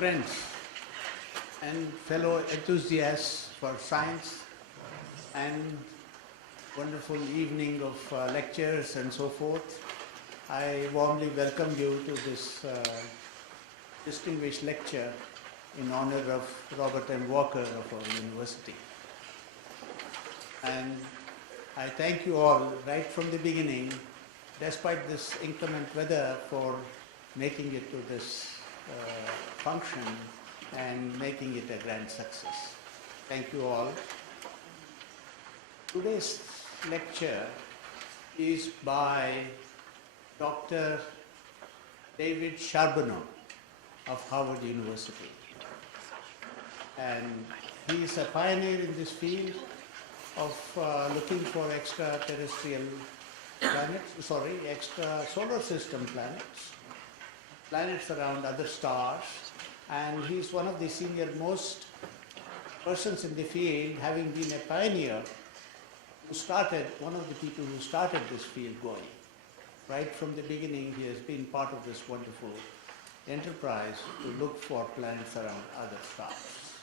friends and fellow enthusiasts for science and wonderful evening of lectures and so forth. I warmly welcome you to this distinguished lecture in honor of Robert M. Walker of our university. And I thank you all right from the beginning, despite this inclement weather, for making it to this function and making it a grand success. Thank you all. Today's lecture is by Dr. David Charbonneau of Harvard University. And he is a pioneer in this field of looking for extraterrestrial planets, extra solar system planets around other stars. And he's one of the senior most persons in the field, having been a pioneer who started, one of the people who started this field going. Right from the beginning, he has been part of this wonderful enterprise to look for planets around other stars.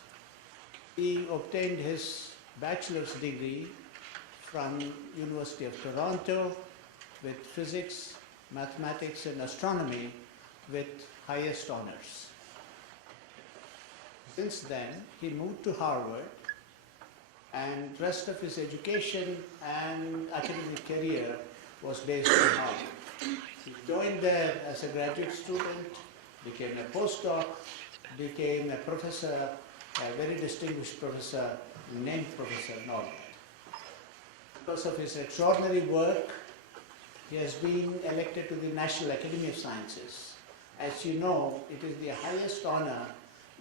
He obtained his bachelor's degree from University of Toronto with physics, mathematics, and astronomy with highest honors. Since then, he moved to Harvard, and the rest of his education and academic career was based in Harvard. He joined there as a graduate student, became a postdoc, became a professor, a very distinguished professor, named Professor Nolan. Because of his extraordinary work, he has been elected to the National Academy of Sciences. As you know, it is the highest honor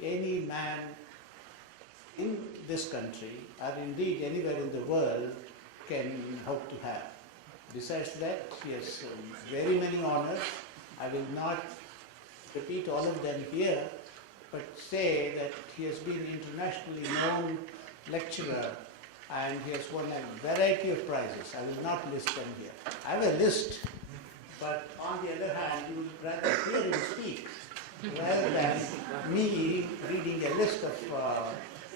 any man in this country, or indeed anywhere in the world, can hope to have. Besides that, he has very many honors. I will not repeat all of them here, but say that he has been an internationally known lecturer and he has won a variety of prizes. I will not list them here. I have a list, but on the other hand, you would rather hear him speak rather than me reading a list of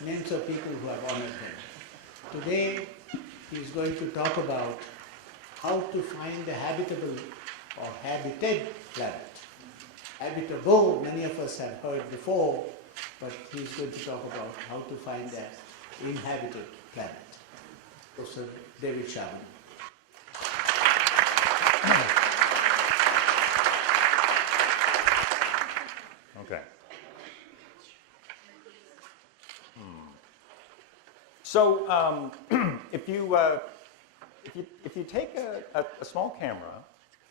names of people who have honored him. Today, he is going to talk about how to find a habitable or habited planet. Habitable, many of us have heard before, but he's going to talk about how to find an inhabited planet. Professor David Charbonneau. Okay. So if you take a small camera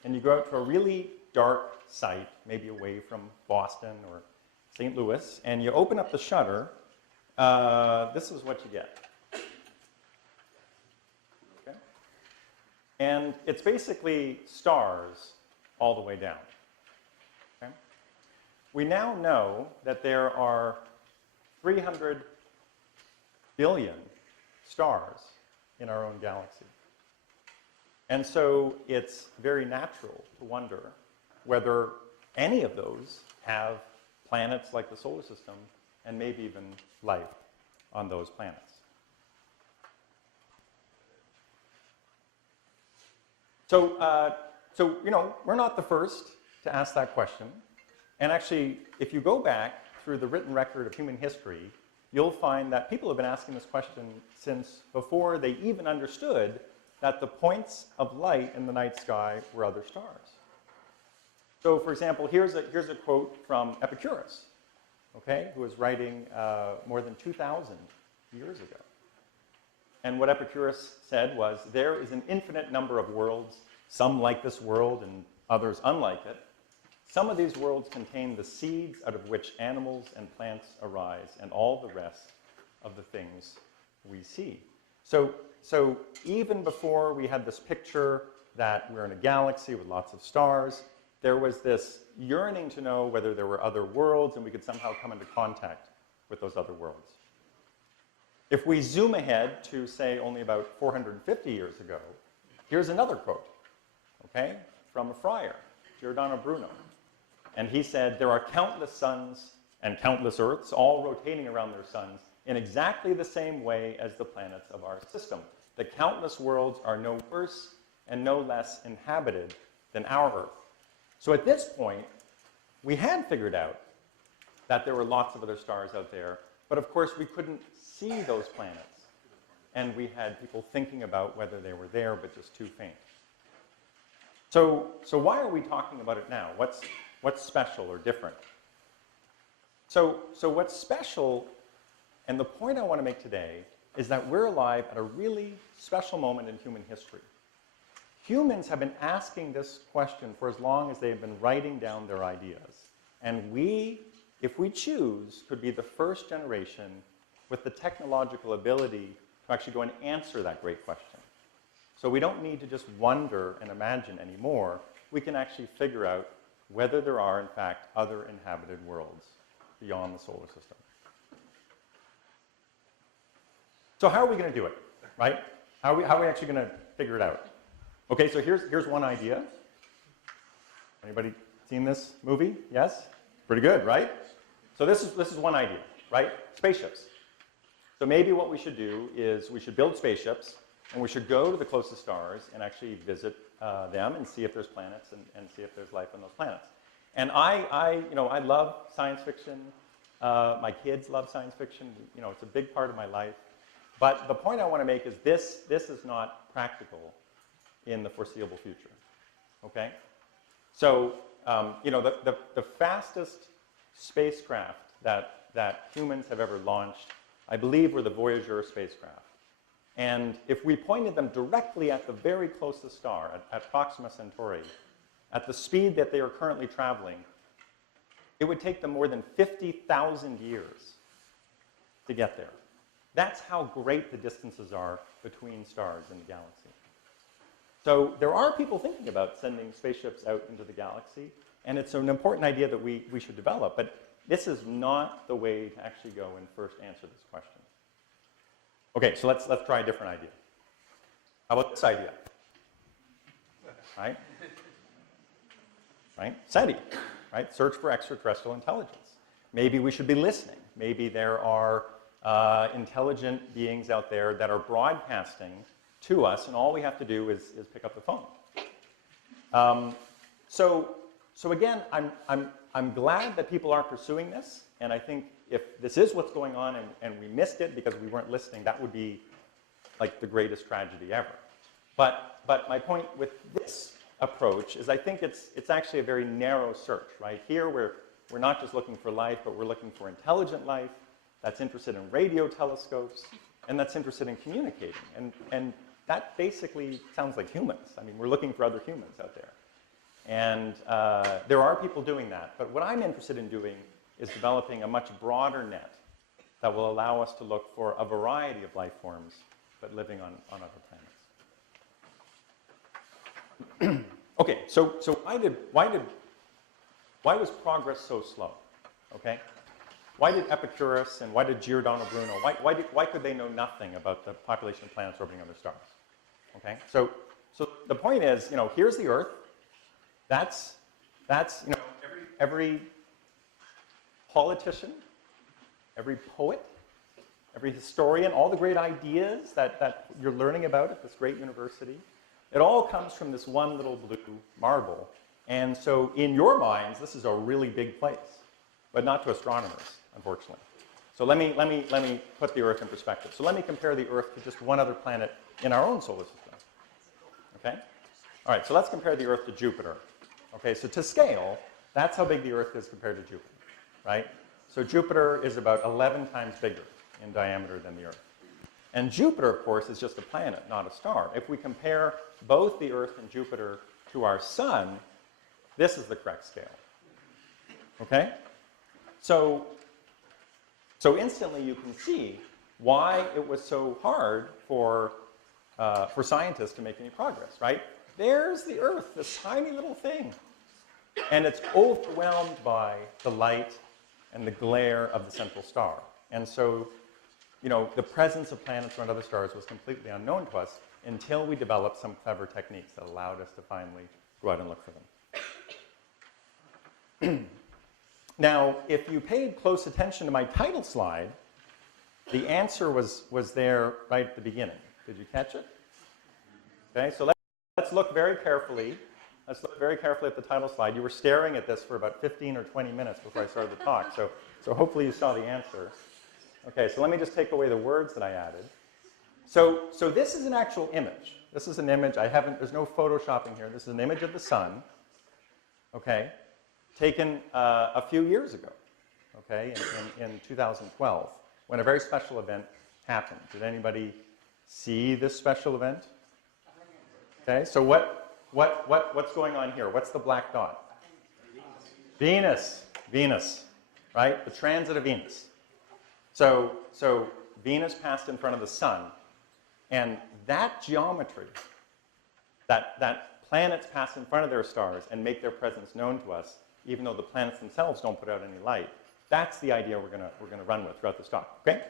and you go out to a really dark site, maybe away from Boston or St. Louis, and you open up the shutter, this is what you get. Okay? And it's basically stars all the way down. Okay? We now know that there are 300 billion stars in our own galaxy. And so it's very natural to wonder whether any of those have planets like the solar system and maybe even life on those planets. So we're not the first to ask that question. And actually, if you go back through the written record of human history, you'll find that people have been asking this question since before they even understood that the points of light in the night sky were other stars. So, for example, here's a quote from Epicurus, okay, who was writing more than 2,000 years ago. And what Epicurus said was, there is an infinite number of worlds, some like this world and others unlike it. Some of these worlds contain the seeds out of which animals and plants arise, and all the rest of the things we see. So even before we had this picture that we're in a galaxy with lots of stars, there was this yearning to know whether there were other worlds and we could somehow come into contact with those other worlds. If we zoom ahead to, say, only about 450 years ago, here's another quote, okay, from a friar, Giordano Bruno. And he said, "There are countless suns and countless Earths, all rotating around their suns in exactly the same way as the planets of our system. The countless worlds are no worse and no less inhabited than our Earth. So at this point, we had figured out that there were lots of other stars out there, but of course we couldn't see those planets. And we had people thinking about whether they were there, but just too faint. So why are we talking about it now? What's special or different? So what's special, and the point I want to make today, is that we're alive at a really special moment in human history. Humans have been asking this question for as long as they've been writing down their ideas. And we, if we choose, could be the first generation with the technological ability to actually go and answer that great question. So we don't need to just wonder and imagine anymore. We can actually figure out whether there are, in fact, other inhabited worlds beyond the solar system. So how are we going to do it, right? How are we actually going to figure it out? Okay, so here's one idea. Anybody seen this movie? Yes? Pretty good, right? So this is one idea, right? Spaceships. So maybe what we should do is we should build spaceships, and we should go to the closest stars and actually visit them and see if there's planets and see if there's life on those planets. And I love science fiction. My kids love science fiction. You know, it's a big part of my life. But the point I want to make is this is not practical in the foreseeable future. Okay? So, the fastest spacecraft that humans have ever launched, I believe, were the Voyager spacecraft. And if we pointed them directly at the very closest star, at Proxima Centauri, at the speed that they are currently traveling, it would take them more than 50,000 years to get there. That's how great the distances are between stars in the galaxy. So there are people thinking about sending spaceships out into the galaxy, and it's an important idea that we should develop, but this is not the way to actually go and first answer this question. Okay, so let's try a different idea. How about this idea? Right? SETI, right? Search for extraterrestrial intelligence. Maybe we should be listening. Maybe there are intelligent beings out there that are broadcasting to us, and all we have to do is pick up the phone. So again, I'm glad that people are pursuing this, and I think if this is what's going on and we missed it because we weren't listening, that would be like the greatest tragedy ever. But my point with this approach is I think it's actually a very narrow search, right? Here we're not just looking for life, but we're looking for intelligent life that's interested in radio telescopes and that's interested in communicating. And that basically sounds like humans. I mean, we're looking for other humans out there. And there are people doing that. But what I'm interested in doing is developing a much broader net that will allow us to look for a variety of life forms, but living on other planets. Okay, so why was progress so slow? Okay, why did Epicurus and why did Giordano Bruno? Why could they know nothing about the population of planets orbiting other stars? Okay, so the point is, here's the Earth. That's every politician, every poet, every historian, all the great ideas that you're learning about at this great university, it all comes from this one little blue marble. And so in your minds, this is a really big place, but not to astronomers, unfortunately. So let me put the Earth in perspective. So let me compare the Earth to just one other planet in our own solar system. Okay? All right, so let's compare the Earth to Jupiter. Okay, so to scale, that's how big the Earth is compared to Jupiter, right? So Jupiter is about 11 times bigger in diameter than the Earth. And Jupiter, of course, is just a planet, not a star. If we compare both the Earth and Jupiter to our sun, this is the correct scale. Okay? So instantly you can see why it was so hard for scientists to make any progress, right? There's the Earth, this tiny little thing. And it's overwhelmed by the light and the glare of the central star. And so, the presence of planets around other stars was completely unknown to us until we developed some clever techniques that allowed us to finally go out and look for them. Now, if you paid close attention to my title slide, the answer was there right at the beginning. Did you catch it? Okay, so let's look very carefully. Let's look very carefully at the title slide. You were staring at this for about 15 or 20 minutes before I started the talk, so hopefully you saw the answer. Okay, so let me just take away the words that I added. So this is an actual image. This is an image. There's no photoshopping here. This is an image of the sun, okay, taken a few years ago, okay, in 2012, when a very special event happened. Did anybody see this special event? Okay, so what's going on here? What's the black dot? Venus, right? The transit of Venus. So Venus passed in front of the sun, and that geometry, that planets pass in front of their stars and make their presence known to us, even though the planets themselves don't put out any light. That's the idea we're gonna run with throughout this talk. Okay.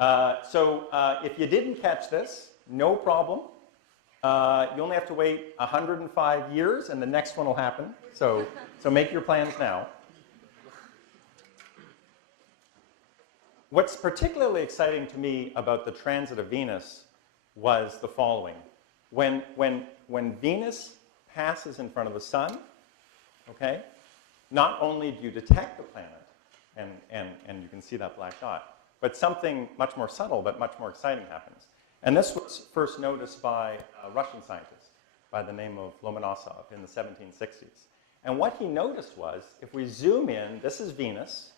If you didn't catch this, no problem. You only have to wait 105 years, and the next one will happen. So make your plans now. What's particularly exciting to me about the transit of Venus was the following. When Venus passes in front of the sun, okay, not only do you detect the planet, and you can see that black dot, but something much more subtle but much more exciting happens. And this was first noticed by a Russian scientist by the name of Lomonosov in the 1760s. And what he noticed was, if we zoom in, this is Venus,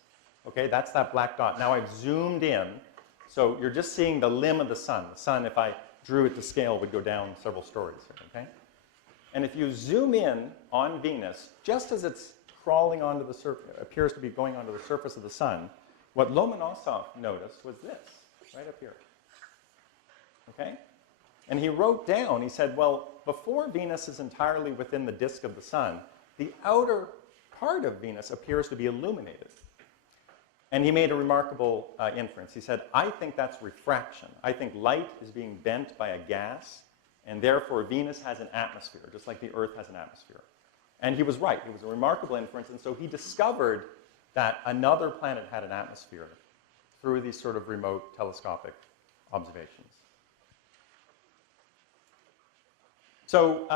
okay, that's that black dot. Now I've zoomed in, so you're just seeing the limb of the sun. The sun, if I drew it to scale, would go down several stories, okay? And if you zoom in on Venus, just as it's crawling onto the surface, appears to be going onto the surface of the sun, what Lomonosov noticed was this, right up here. Okay? And he wrote down, he said, well, before Venus is entirely within the disk of the sun, the outer part of Venus appears to be illuminated. And he made a remarkable inference. He said, I think that's refraction. I think light is being bent by a gas, and therefore Venus has an atmosphere, just like the Earth has an atmosphere. And he was right. It was a remarkable inference, and so he discovered that another planet had an atmosphere through these sort of remote telescopic observations. So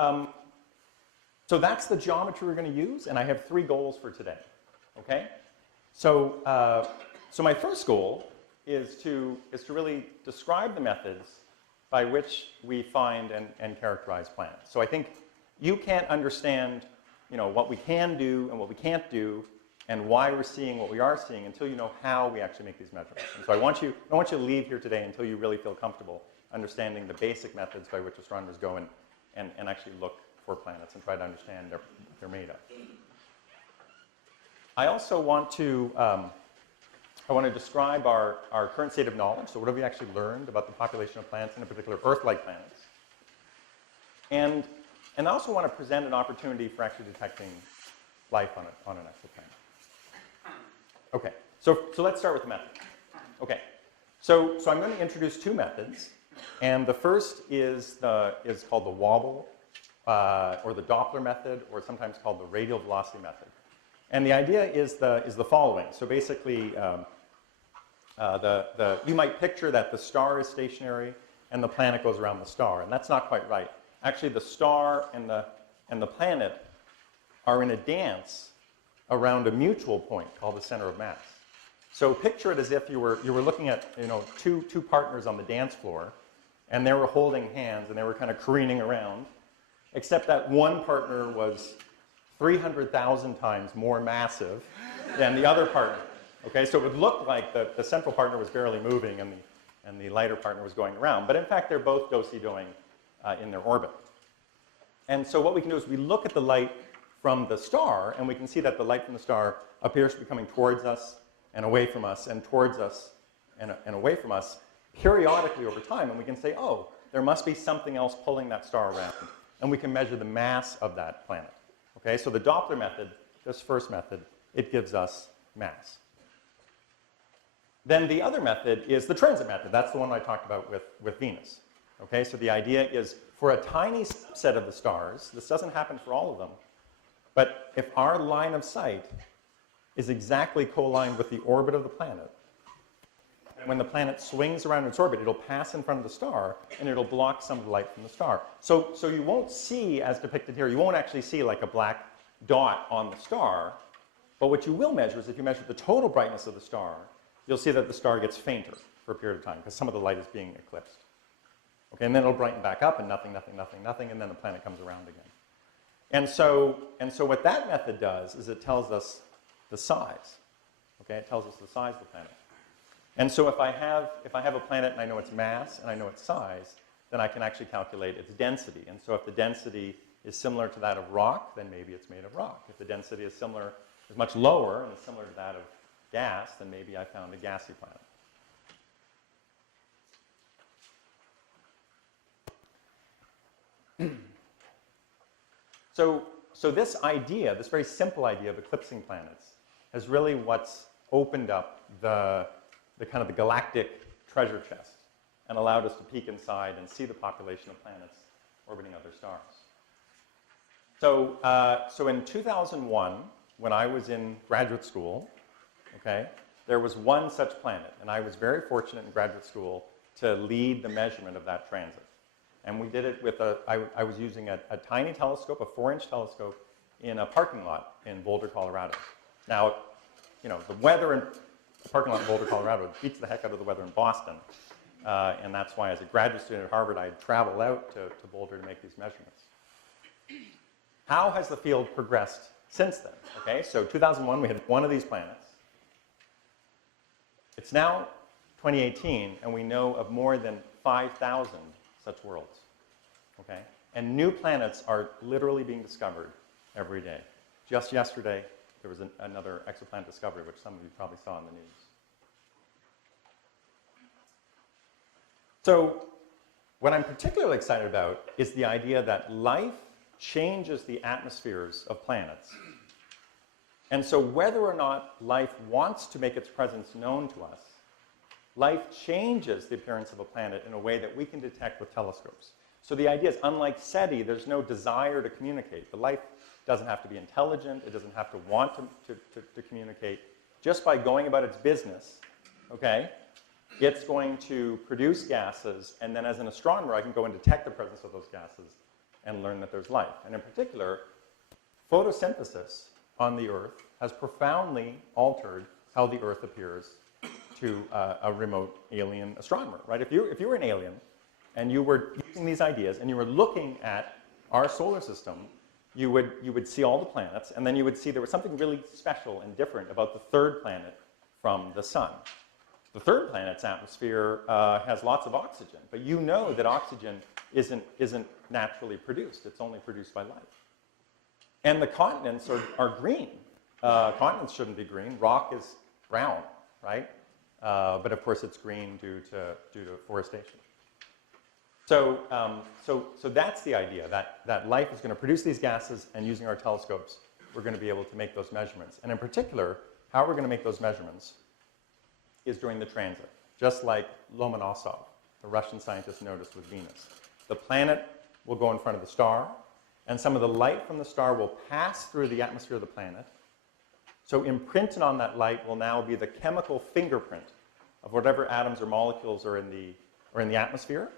that's the geometry we're going to use, and I have 3 goals for today. Okay? So my first goal is to really describe the methods by which we find and characterize planets. So I think you can't understand, what we can do and what we can't do, and why we're seeing what we are seeing until you know how we actually make these measurements. And so I don't want you to leave here today until you really feel comfortable understanding the basic methods by which astronomers go and actually look for planets and try to understand what they're made of. I also want to describe our current state of knowledge. So what have we actually learned about the population of planets, and in particular Earth-like planets? And I also want to present an opportunity for actually detecting life on an exoplanet. Okay, so let's start with the method. Okay, so I'm going to introduce 2 methods, and the first is called the wobble, or the Doppler method, or sometimes called the radial velocity method. And the idea is the following. So basically, you might picture that the star is stationary and the planet goes around the star, and that's not quite right. Actually, the star and the planet are in a dance around a mutual point called the center of mass. So picture it as if you were looking at two partners on the dance floor, and they were holding hands and they were kind of careening around, except that one partner was 300,000 times more massive than the other partner. Okay, so it would look like the central partner was barely moving and the lighter partner was going around, but in fact they're both do-si-doing in their orbit. And so what we can do is we look at the light from the star, and we can see that the light from the star appears to be coming towards us and away from us and towards us and away from us periodically over time, and we can say, oh, there must be something else pulling that star around, and we can measure the mass of that planet. Okay, so the Doppler method, this first method, it gives us mass. Then the other method is the transit method. That's the one I talked about with Venus. Okay, so the idea is for a tiny subset of the stars, this doesn't happen for all of them, but if our line of sight is exactly co-aligned with the orbit of the planet. And when the planet swings around its orbit, it'll pass in front of the star, and it'll block some of the light from the star. So you won't see, as depicted here, you won't actually see like a black dot on the star, but what you will measure is if you measure the total brightness of the star, you'll see that the star gets fainter for a period of time, because some of the light is being eclipsed. Okay, and then it'll brighten back up, and nothing, nothing, nothing, nothing, and then the planet comes around again. And so what that method does is it tells us the size. Okay, it tells us the size of the planet. And so if I have a planet and I know its mass and I know its size, then I can actually calculate its density. And so if the density is similar to that of rock, then maybe it's made of rock. If the density is much lower and is similar to that of gas, then maybe I found a gassy planet. So this idea, this very simple idea of eclipsing planets, is really what's opened up the kind of the galactic treasure chest and allowed us to peek inside and see the population of planets orbiting other stars. So in 2001, when I was in graduate school, okay, there was one such planet, and I was very fortunate in graduate school to lead the measurement of that transit. And we did it with I was using a tiny telescope, a 4-inch telescope, in a parking lot in Boulder, Colorado. Now, you know, the weather in the parking lot in Boulder, Colorado beats the heck out of the weather in Boston. And that's why, as a graduate student at Harvard, I'd travel out to Boulder to make these measurements. How has the field progressed since then? Okay, so 2001, we had one of these planets. It's now 2018, and we know of more than 5,000 such worlds. Okay, and new planets are literally being discovered every day. Just yesterday, there was another exoplanet discovery, which some of you probably saw in the news. So what I'm particularly excited about is the idea that life changes the atmospheres of planets. And so whether or not life wants to make its presence known to us, life changes the appearance of a planet in a way that we can detect with telescopes. So the idea is, unlike SETI, there's no desire to communicate. The life doesn't have to be intelligent. It doesn't have to want to communicate. Just by going about its business, okay, it's going to produce gases, and then as an astronomer, I can go and detect the presence of those gases and learn that there's life. And in particular, photosynthesis on the Earth has profoundly altered how the Earth appears to a remote alien astronomer, right? If you were an alien and you were using these ideas and you were looking at our solar system, you would see all the planets, and then you would see there was something really special and different about the third planet from the sun. The third planet's atmosphere has lots of oxygen, but you know that oxygen isn't naturally produced. It's only produced by life. And the continents are green. Continents shouldn't be green. Rock is brown, right? But of course, it's green due to forestation. So that's the idea, that life is going to produce these gases, and using our telescopes, we're going to be able to make those measurements. And in particular, how we're going to make those measurements is during the transit, just like Lomonosov, the Russian scientist, noticed with Venus. The planet will go in front of the star, and some of the light from the star will pass through the atmosphere of the planet. So imprinted on that light will now be the chemical fingerprint of whatever atoms or molecules are in the atmosphere.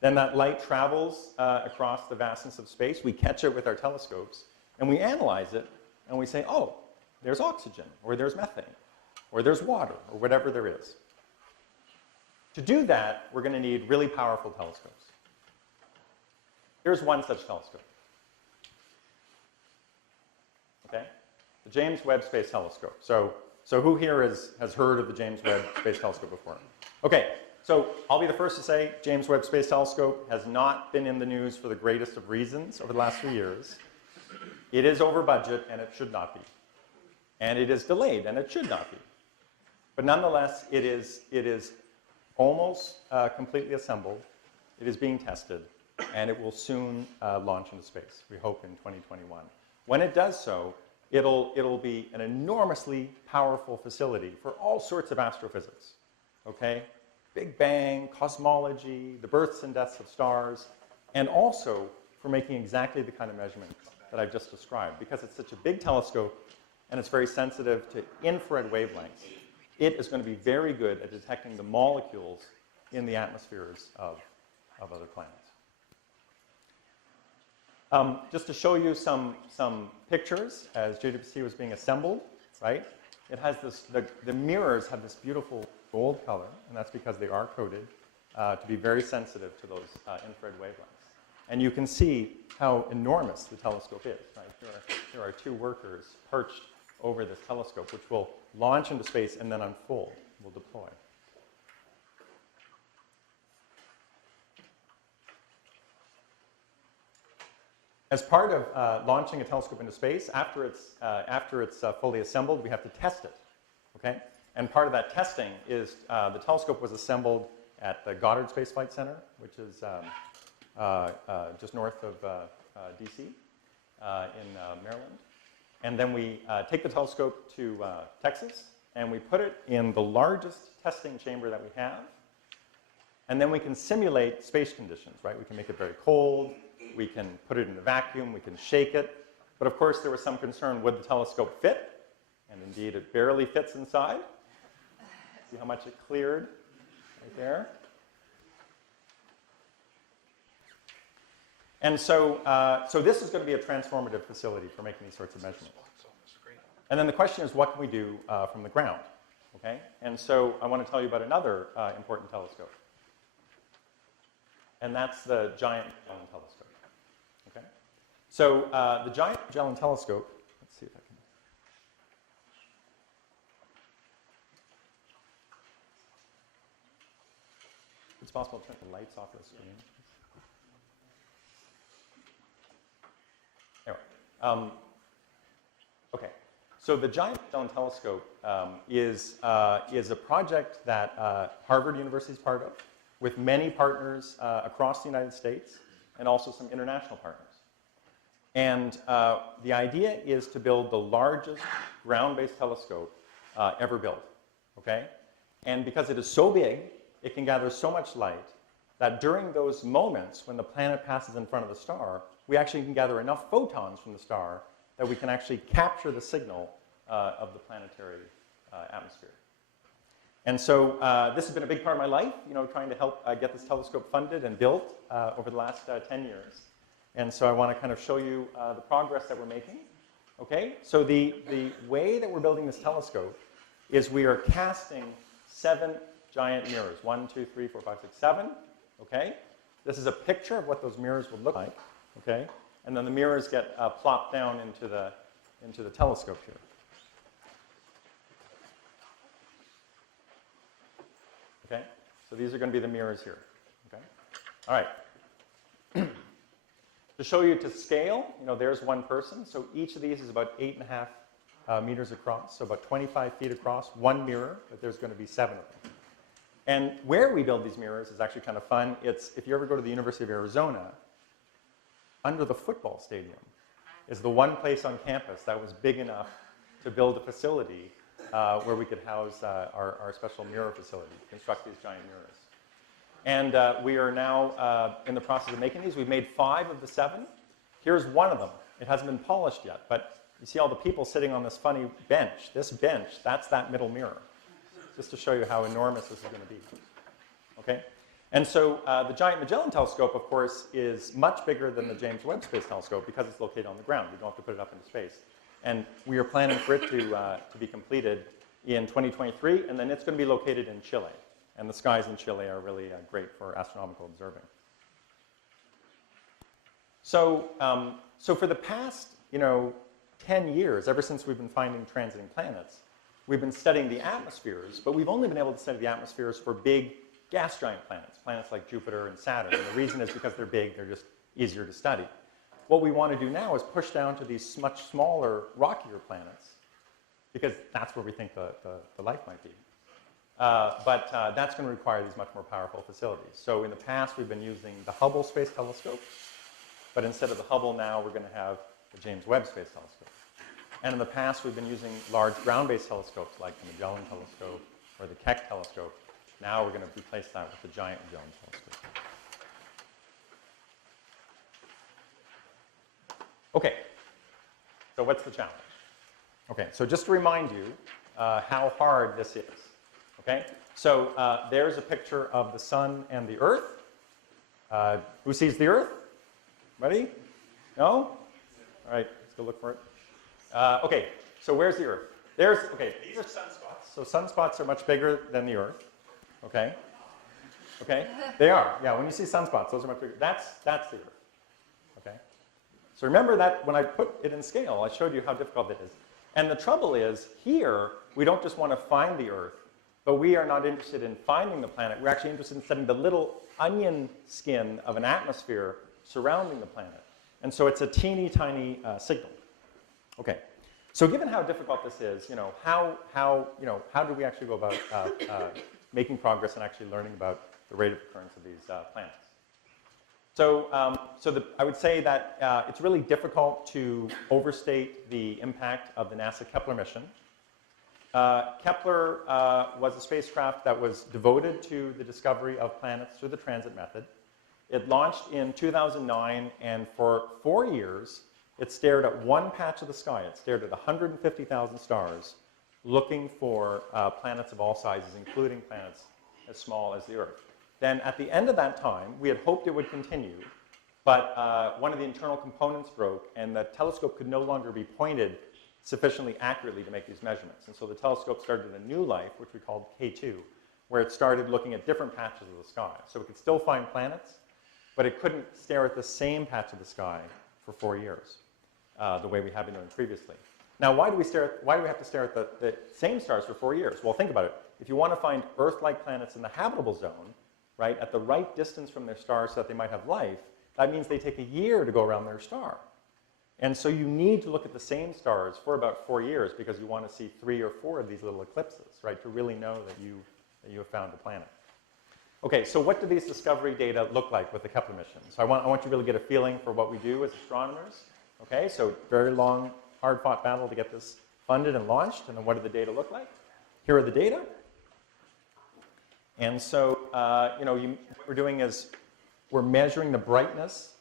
Then that light travels across the vastness of space. We catch it with our telescopes, and we analyze it, and we say, oh, there's oxygen, or there's methane, or there's water, or whatever there is. To do that, we're going to need really powerful telescopes. Here's one such telescope. Okay? The James Webb Space Telescope. So who here has heard of the James Webb Space Telescope before? Okay, so I'll be the first to say James Webb Space Telescope has not been in the news for the greatest of reasons over the last few years. It is over budget, and it should not be. And it is delayed, and it should not be. But nonetheless, it is almost completely assembled. It is being tested, and it will soon launch into space, we hope in 2021. When it does so, it'll be an enormously powerful facility for all sorts of astrophysics, okay? Big Bang, cosmology, the births and deaths of stars, and also for making exactly the kind of measurements that I've just described. Because it's such a big telescope, and it's very sensitive to infrared wavelengths, it is going to be very good at detecting the molecules in the atmospheres of other planets. Just to show you some pictures as JWST was being assembled, right? It has this, the mirrors have this beautiful gold color, and that's because they are coated to be very sensitive to those infrared wavelengths. And you can see how enormous the telescope is, right? Here are two workers perched over this telescope, which will launch into space and then unfold, will deploy. As part of launching a telescope into space, after it's fully assembled, we have to test it, okay? And part of that testing is the telescope was assembled at the Goddard Space Flight Center, which is just north of DC in Maryland. And then we take the telescope to Texas, and we put it in the largest testing chamber that we have. And then we can simulate space conditions, right? We can make it very cold. We can put it in a vacuum. We can shake it. But of course, there was some concern, would the telescope fit? And indeed, it barely fits inside. See how much it cleared right there? And so, so this is going to be a transformative facility for making these sorts of measurements. And then the question is, what can we do from the ground? Okay? And so I want to tell you about another important telescope. And that's the Giant Magellan Telescope. Okay? So the Giant Magellan Telescope, let's see if I can. It's possible to turn the lights off the screen. Anyway, okay. So the Giant Magellan Telescope is a project that Harvard University is part of, with many partners across the United States and also some international partners. And the idea is to build the largest ground-based telescope ever built, okay? And because it is so big, it can gather so much light that during those moments when the planet passes in front of the star, we actually can gather enough photons from the star that we can actually capture the signal of the planetary atmosphere. And so this has been a big part of my life, you know, trying to help get this telescope funded and built over the last 10 years. And so I want to kind of show you the progress that we're making. Okay, so the way that we're building this telescope is we are casting 7 giant mirrors. 1, 2, 3, 4, 5, 6, 7. Okay, this is a picture of what those mirrors would look like. Okay, and then the mirrors get plopped down into the telescope here. Okay, so these are going to be the mirrors here. Okay, all right. To show you to scale, you know, there's one person. So each of these is about 8.5 meters across, so about 25 feet across, one mirror, but there's going to be 7 of them. And where we build these mirrors is actually kind of fun. It's, if you ever go to the University of Arizona, under the football stadium is the one place on campus that was big enough to build a facility where we could house our special mirror facility, construct these giant mirrors. And we are now in the process of making these. We've made 5 of the 7. Here's one of them. It hasn't been polished yet, but you see all the people sitting on this funny bench. This bench, that's that middle mirror, just to show you how enormous this is going to be. Okay? And so the Giant Magellan Telescope, of course, is much bigger than the James Webb Space Telescope because it's located on the ground. We don't have to put it up into space. And we are planning for it to be completed in 2023, and then it's going to be located in Chile. And the skies in Chile are really great for astronomical observing. So, so for the past, 10 years, ever since we've been finding transiting planets, we've been studying the atmospheres, but we've only been able to study the atmospheres for big gas giant planets, planets like Jupiter and Saturn. And the reason is because they're big, they're just easier to study. What we want to do now is push down to these much smaller, rockier planets, because that's where we think the life might be. But that's going to require these much more powerful facilities. So in the past, we've been using the Hubble Space Telescope, but instead of the Hubble now, we're going to have the James Webb Space Telescope. And in the past, we've been using large ground-based telescopes like the Magellan Telescope or the Keck Telescope. Now we're going to replace that with the Giant Magellan Telescope. Okay, so what's the challenge? Okay, so just to remind you how hard this is. Okay, so there's a picture of the sun and the Earth. Who sees the Earth? Ready? No? All right, let's go look for it. Okay, so where's the Earth? Okay, these are sunspots. So sunspots are much bigger than the Earth. Okay? Okay? They are. Yeah, when you see sunspots, those are much bigger. That's the Earth. Okay? So remember that when I put it in scale, I showed you how difficult it is. And the trouble is, here, we don't just want to find the Earth, but we are not interested in finding the planet. We're actually interested in studying the little onion skin of an atmosphere surrounding the planet. And so it's a teeny tiny signal. Okay. So given how difficult this is, how do we actually go about making progress and actually learning about the rate of occurrence of these planets? So, I would say that it's really difficult to overstate the impact of the NASA Kepler mission. Kepler was a spacecraft that was devoted to the discovery of planets through the transit method. It launched in 2009, and for 4 years, it stared at one patch of the sky. It stared at 150,000 stars, looking for planets of all sizes, including planets as small as the Earth. Then at the end of that time, we had hoped it would continue, but one of the internal components broke, and the telescope could no longer be pointed sufficiently accurately to make these measurements. And so the telescope started a new life, which we called K2, where it started looking at different patches of the sky. So it could still find planets, but it couldn't stare at the same patch of the sky for 4 years, the way we had been doing previously. Now, why do we have to stare at the same stars for 4 years? Well, think about it. If you want to find Earth-like planets in the habitable zone, right, at the right distance from their stars so that they might have life, that means they take a year to go around their star. And so you need to look at the same stars for about 4 years because you want to see 3 or 4 of these little eclipses, right, to really know that you have found a planet. Okay, so what do these discovery data look like with the Kepler mission? So I want you to really get a feeling for what we do as astronomers. Okay, so very long, hard-fought battle to get this funded and launched, and then what do the data look like? Here are the data. And so, what we're doing is we're measuring the brightness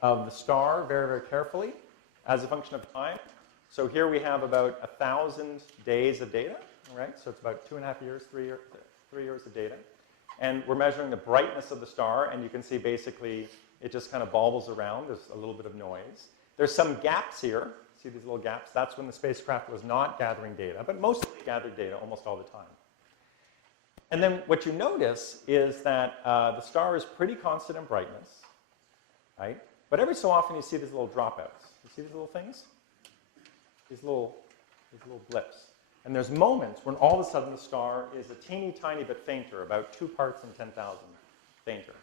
of the star very, very carefully as a function of time. So here we have about 1,000 days of data, right? So it's about 2.5 years, 3 years of data. And we're measuring the brightness of the star, and you can see basically it just kind of baubles around. There's a little bit of noise. There's some gaps here. See these little gaps? That's when the spacecraft was not gathering data, but mostly gathered data almost all the time. And then what you notice is that the star is pretty constant in brightness, right? But every so often you see these little dropouts. You see these little things? These little blips. And there's moments when all of a sudden the star is a teeny tiny bit fainter, about 2 parts in 10,000 fainter.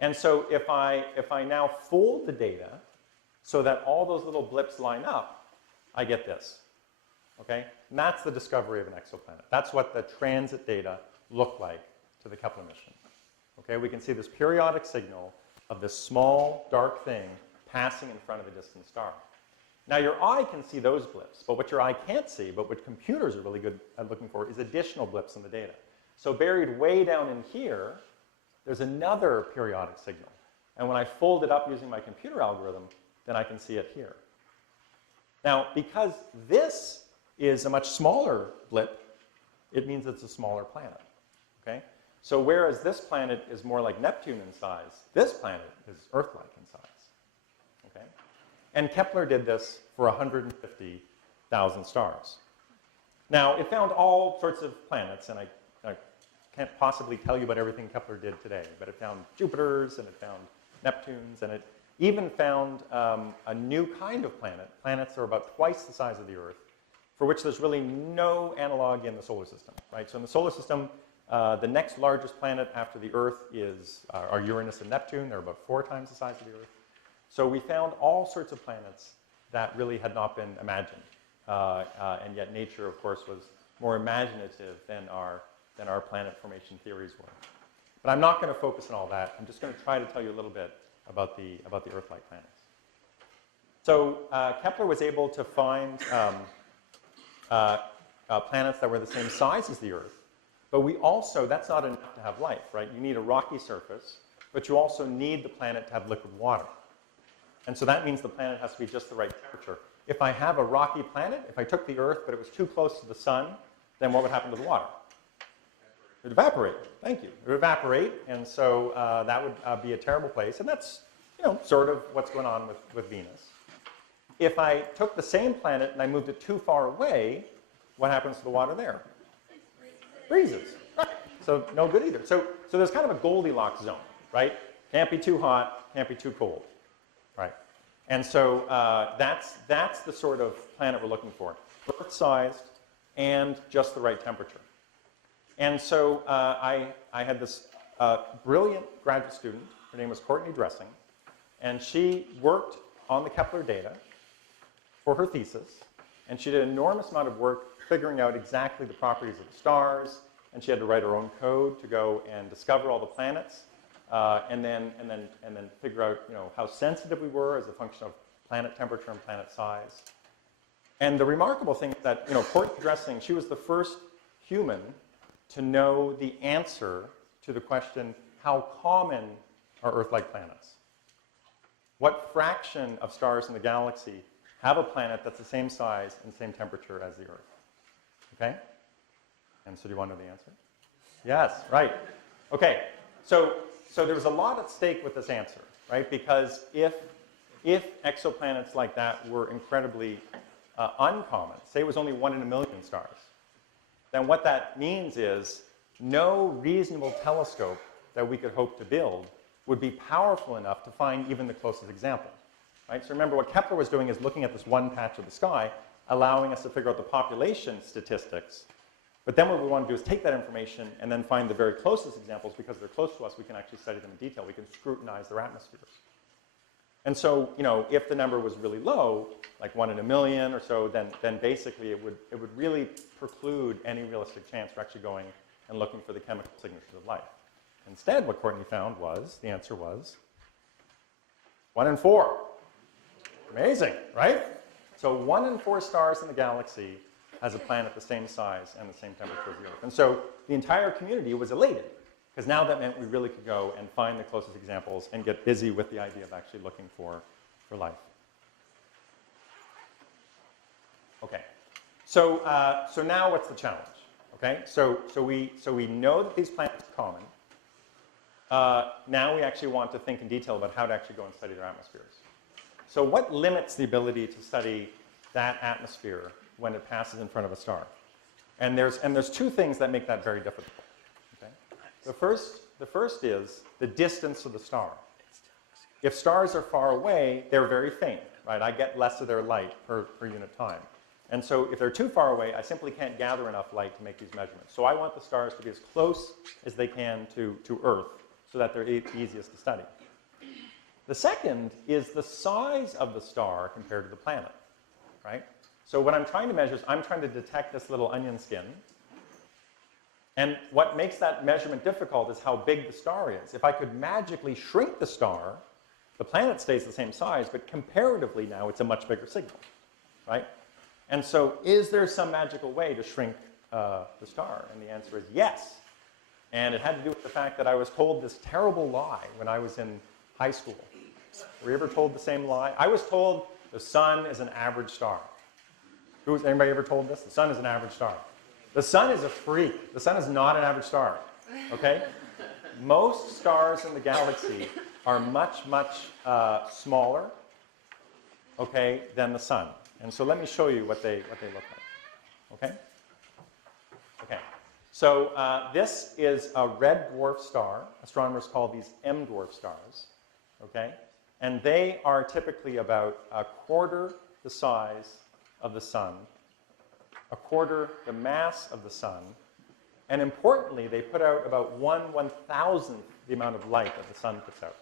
And so if I now fold the data so that all those little blips line up, I get this. Okay? And that's the discovery of an exoplanet. That's what the transit data look like to the Kepler mission. Okay? We can see this periodic signal of this small, dark thing passing in front of a distant star. Now, your eye can see those blips, but what your eye can't see, but what computers are really good at looking for, is additional blips in the data. So buried way down in here, there's another periodic signal. And when I fold it up using my computer algorithm, then I can see it here. Now, because this is a much smaller blip, it means it's a smaller planet. Okay? So whereas this planet is more like Neptune in size, this planet is Earth-like in size. Okay? And Kepler did this for 150,000 stars. Now, it found all sorts of planets, and I can't possibly tell you about everything Kepler did today, but it found Jupiters, and it found Neptunes, and it even found a new kind of planet. Planets are about twice the size of the Earth, for which there's really no analog in the solar system. Right? So in the solar system, the next largest planet after the Earth are Uranus and Neptune. They're about 4 times the size of the Earth. So we found all sorts of planets that really had not been imagined. And yet nature, of course, was more imaginative than our planet formation theories were. But I'm not going to focus on all that. I'm just going to try to tell you a little bit about the Earth-like planets. So Kepler was able to find planets that were the same size as the Earth. But that's not enough to have life, right? You need a rocky surface, but you also need the planet to have liquid water. And so that means the planet has to be just the right temperature. if I have a rocky planet, if I took the Earth but it was too close to the sun, then what would happen to the water? It would evaporate. Thank you. It would evaporate, and so that would be a terrible place. And that's, sort of what's going on with Venus. If I took the same planet and I moved it too far away, what happens to the water there? Freezes. Right. So no good either. So there's kind of a Goldilocks zone, right? Can't be too hot, can't be too cold, right? And so that's the sort of planet we're looking for. Earth-sized and just the right temperature. And so I had this brilliant graduate student. Her name was Courtney Dressing. And she worked on the Kepler data for her thesis. And she did an enormous amount of work figuring out exactly the properties of the stars. And she had to write her own code to go and discover all the planets. And then figure out how sensitive we were as a function of planet temperature and planet size. And the remarkable thing is that Courtney Dressing, she was the first human to know the answer to the question, how common are Earth-like planets? What fraction of stars in the galaxy have a planet that's the same size and same temperature as the Earth? Okay? And so do you want to know the answer? Yes, right. Okay, so there was a lot at stake with this answer, right? Because if exoplanets like that were incredibly uncommon, say it was only 1 in a million stars, then what that means is no reasonable telescope that we could hope to build would be powerful enough to find even the closest example, right? So remember, what Kepler was doing is looking at this one patch of the sky, allowing us to figure out the population statistics. But then what we want to do is take that information and then find the very closest examples. Because they're close to us, we can actually study them in detail. We can scrutinize their atmospheres. And so, if the number was really low, like 1 in a million or so, then basically it would really preclude any realistic chance for actually going and looking for the chemical signatures of life. Instead, what Courtney found was, the answer was 1 in 4. Amazing, right? So 1 in 4 stars in the galaxy has a planet the same size and the same temperature as the Earth. And so the entire community was elated, because now that meant we really could go and find the closest examples and get busy with the idea of actually looking for life. Okay, so now what's the challenge? Okay, so we know that these planets are common. Now we actually want to think in detail about how to actually go and study their atmospheres. So what limits the ability to study that atmosphere when it passes in front of a star? And there's 2 things that make that very difficult. Okay? The first is the distance of the star. If stars are far away, they're very faint, right? I get less of their light per unit time. And so if they're too far away, I simply can't gather enough light to make these measurements. So I want the stars to be as close as they can to Earth so that they're easiest to study. The second is the size of the star compared to the planet, right? So what I'm trying to measure is I'm trying to detect this little onion skin. And what makes that measurement difficult is how big the star is. If I could magically shrink the star, the planet stays the same size, but comparatively now it's a much bigger signal, right? And so is there some magical way to shrink the star? And the answer is yes. And it had to do with the fact that I was told this terrible lie when I was in high school. Were you ever told the same lie? I was told the sun is an average star. Anybody ever told this? The sun is an average star. The sun is a freak. The sun is not an average star, okay? Most stars in the galaxy are much, much smaller, okay, than the sun. And so let me show you what they look like, okay? Okay, so this is a red dwarf star. Astronomers call these M dwarf stars, okay? And they are typically about a quarter the size of the sun, a quarter the mass of the sun, and importantly, they put out about 1/1000th the amount of light that the sun puts out.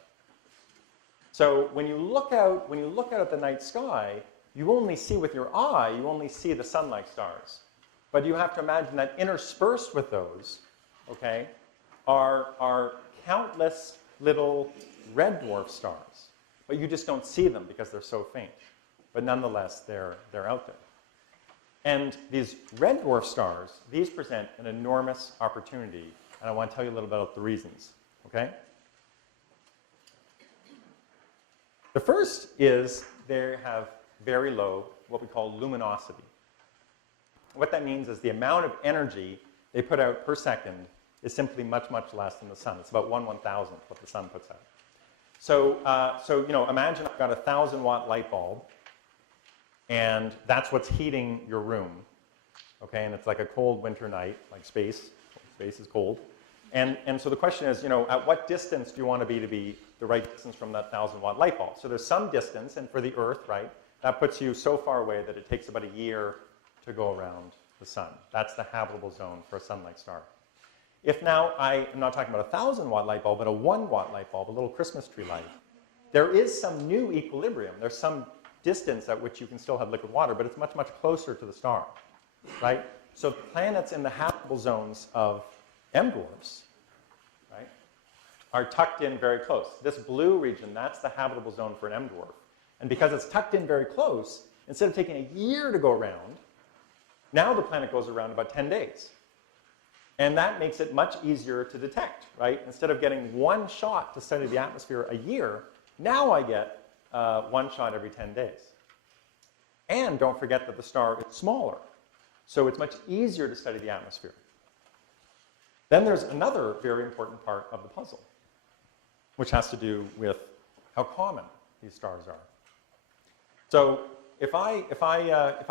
So when you look out at the night sky, you only see with your eye, you only see the sun-like stars. But you have to imagine that interspersed with those, okay, are countless little red dwarf stars. But you just don't see them because they're so faint. But nonetheless, they're out there. And these red dwarf stars, these present an enormous opportunity. And I want to tell you a little bit about the reasons, okay? The first is they have very low what we call luminosity. What that means is the amount of energy they put out per second is simply much, much less than the sun. It's about 1/1000th what the sun puts out. So, imagine I've got a 1,000-watt light bulb, and that's what's heating your room, okay? And it's like a cold winter night, like space. Space is cold. And so the question is, at what distance do you want to be the right distance from that 1,000-watt light bulb? So there's some distance, and for the Earth, right, that puts you so far away that it takes about a year to go around the sun. That's the habitable zone for a sun-like star. If now I am not talking about a 1,000-watt light bulb, but a 1-watt light bulb, a little Christmas tree light, there is some new equilibrium. There's some distance at which you can still have liquid water, but it's much, much closer to the star, right? So planets in the habitable zones of M dwarfs, right, are tucked in very close. This blue region, that's the habitable zone for an M dwarf. And because it's tucked in very close, instead of taking a year to go around, now the planet goes around about 10 days. And that makes it much easier to detect, right? Instead of getting one shot to study the atmosphere a year, now I get one shot every 10 days. And don't forget that the star is smaller, so it's much easier to study the atmosphere. Then there's another very important part of the puzzle, which has to do with how common these stars are. So if I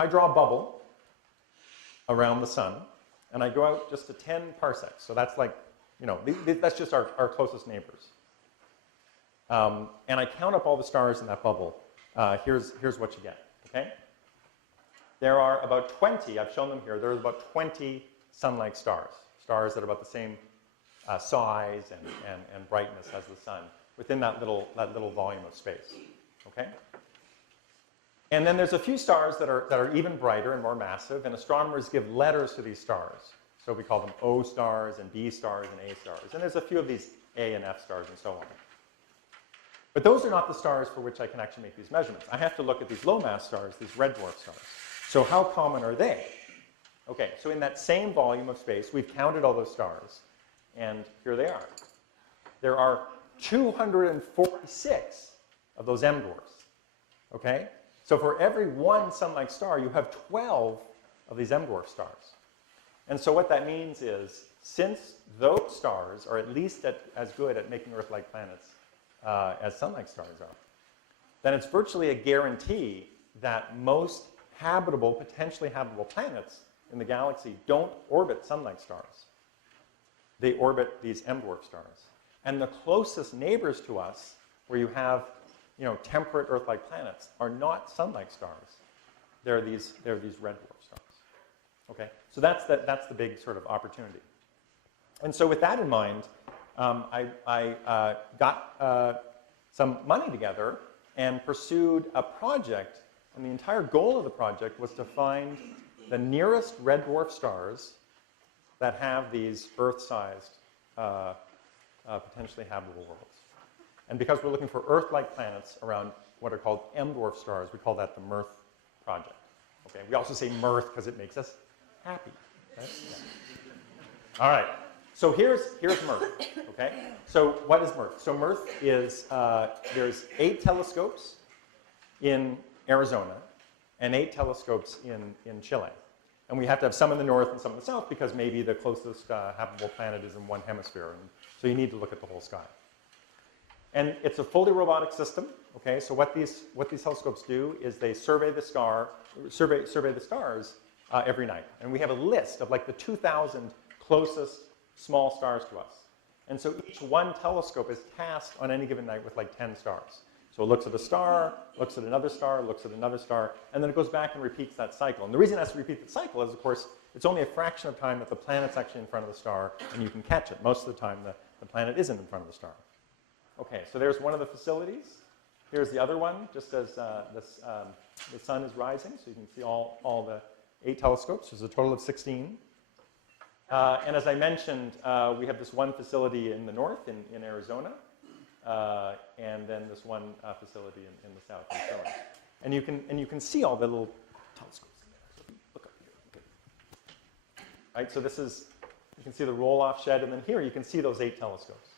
draw a bubble around the sun, and I go out just to 10 parsecs, so that's like, that's just our closest neighbors. And I count up all the stars in that bubble. Here's what you get, okay? There are about 20, I've shown them here, there are about 20 sun-like stars. Stars that are about the same size and brightness as the sun within that little volume of space, okay? And then there's a few stars that are even brighter and more massive, and astronomers give letters to these stars. So we call them O stars and B stars and A stars. And there's a few of these A and F stars and so on. But those are not the stars for which I can actually make these measurements. I have to look at these low-mass stars, these red dwarf stars. So how common are they? Okay, so in that same volume of space, we've counted all those stars, and here they are. There are 246 of those M dwarfs, okay? So for every one sun-like star, you have 12 of these M dwarf stars. And so what that means is, since those stars are at least as good at making Earth-like planets as sun-like stars are, then it's virtually a guarantee that most potentially habitable planets in the galaxy don't orbit sun-like stars. They orbit these M dwarf stars. And the closest neighbors to us, where you have temperate Earth-like planets, are not sun-like stars. They're these red dwarf stars. Okay, so that's the big sort of opportunity. And so with that in mind, I got some money together and pursued a project. And the entire goal of the project was to find the nearest red dwarf stars that have these Earth-sized, potentially habitable worlds. And because we're looking for Earth-like planets around what are called M dwarf stars, we call that the Mirth project. Okay, we also say Mirth because it makes us happy. Right? Yeah. All right. So here's Mirth. Okay. So what is Mirth? So Mirth is there's 8 telescopes in Arizona and 8 telescopes in Chile. And we have to have some in the north and some in the south because maybe the closest habitable planet is in one hemisphere. And so you need to look at the whole sky. And it's a fully robotic system. Okay. So what these telescopes do is they survey the stars every night. And we have a list of like the 2,000 closest small stars to us. And so each one telescope is tasked on any given night with like 10 stars. So it looks at a star, looks at another star, looks at another star, and then it goes back and repeats that cycle. And the reason it has to repeat the cycle is, of course, it's only a fraction of time that the planet's actually in front of the star, and you can catch it. Most of the time, the planet isn't in front of the star. Okay, so there's one of the facilities. Here's the other one, just as the sun is rising, so you can see all the 8 telescopes. There's a total of 16. And as I mentioned, we have this one facility in the north, in Arizona, and then this one facility in the south, in Chile. And you can see all the little telescopes in there. So look up here. Okay. Right, so this is, you can see the roll-off shed, and then here you can see those 8 telescopes.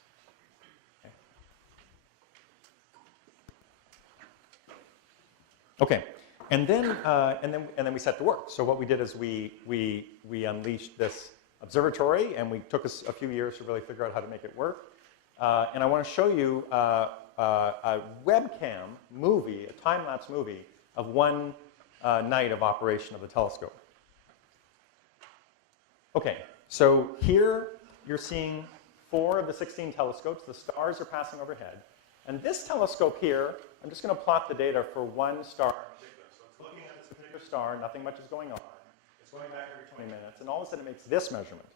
Okay. And then we set to work. So what we did is we unleashed this observatory, and we took us a few years to really figure out how to make it work. And I want to show you a webcam movie, a time-lapse movie of one night of operation of the telescope. Okay, so here you're seeing 4 of the 16 telescopes. The stars are passing overhead. And this telescope here, I'm just going to plot the data for one star. So it's looking at this particular star, nothing much is going on. It's going back every 20 minutes, and all of a sudden it makes this measurement.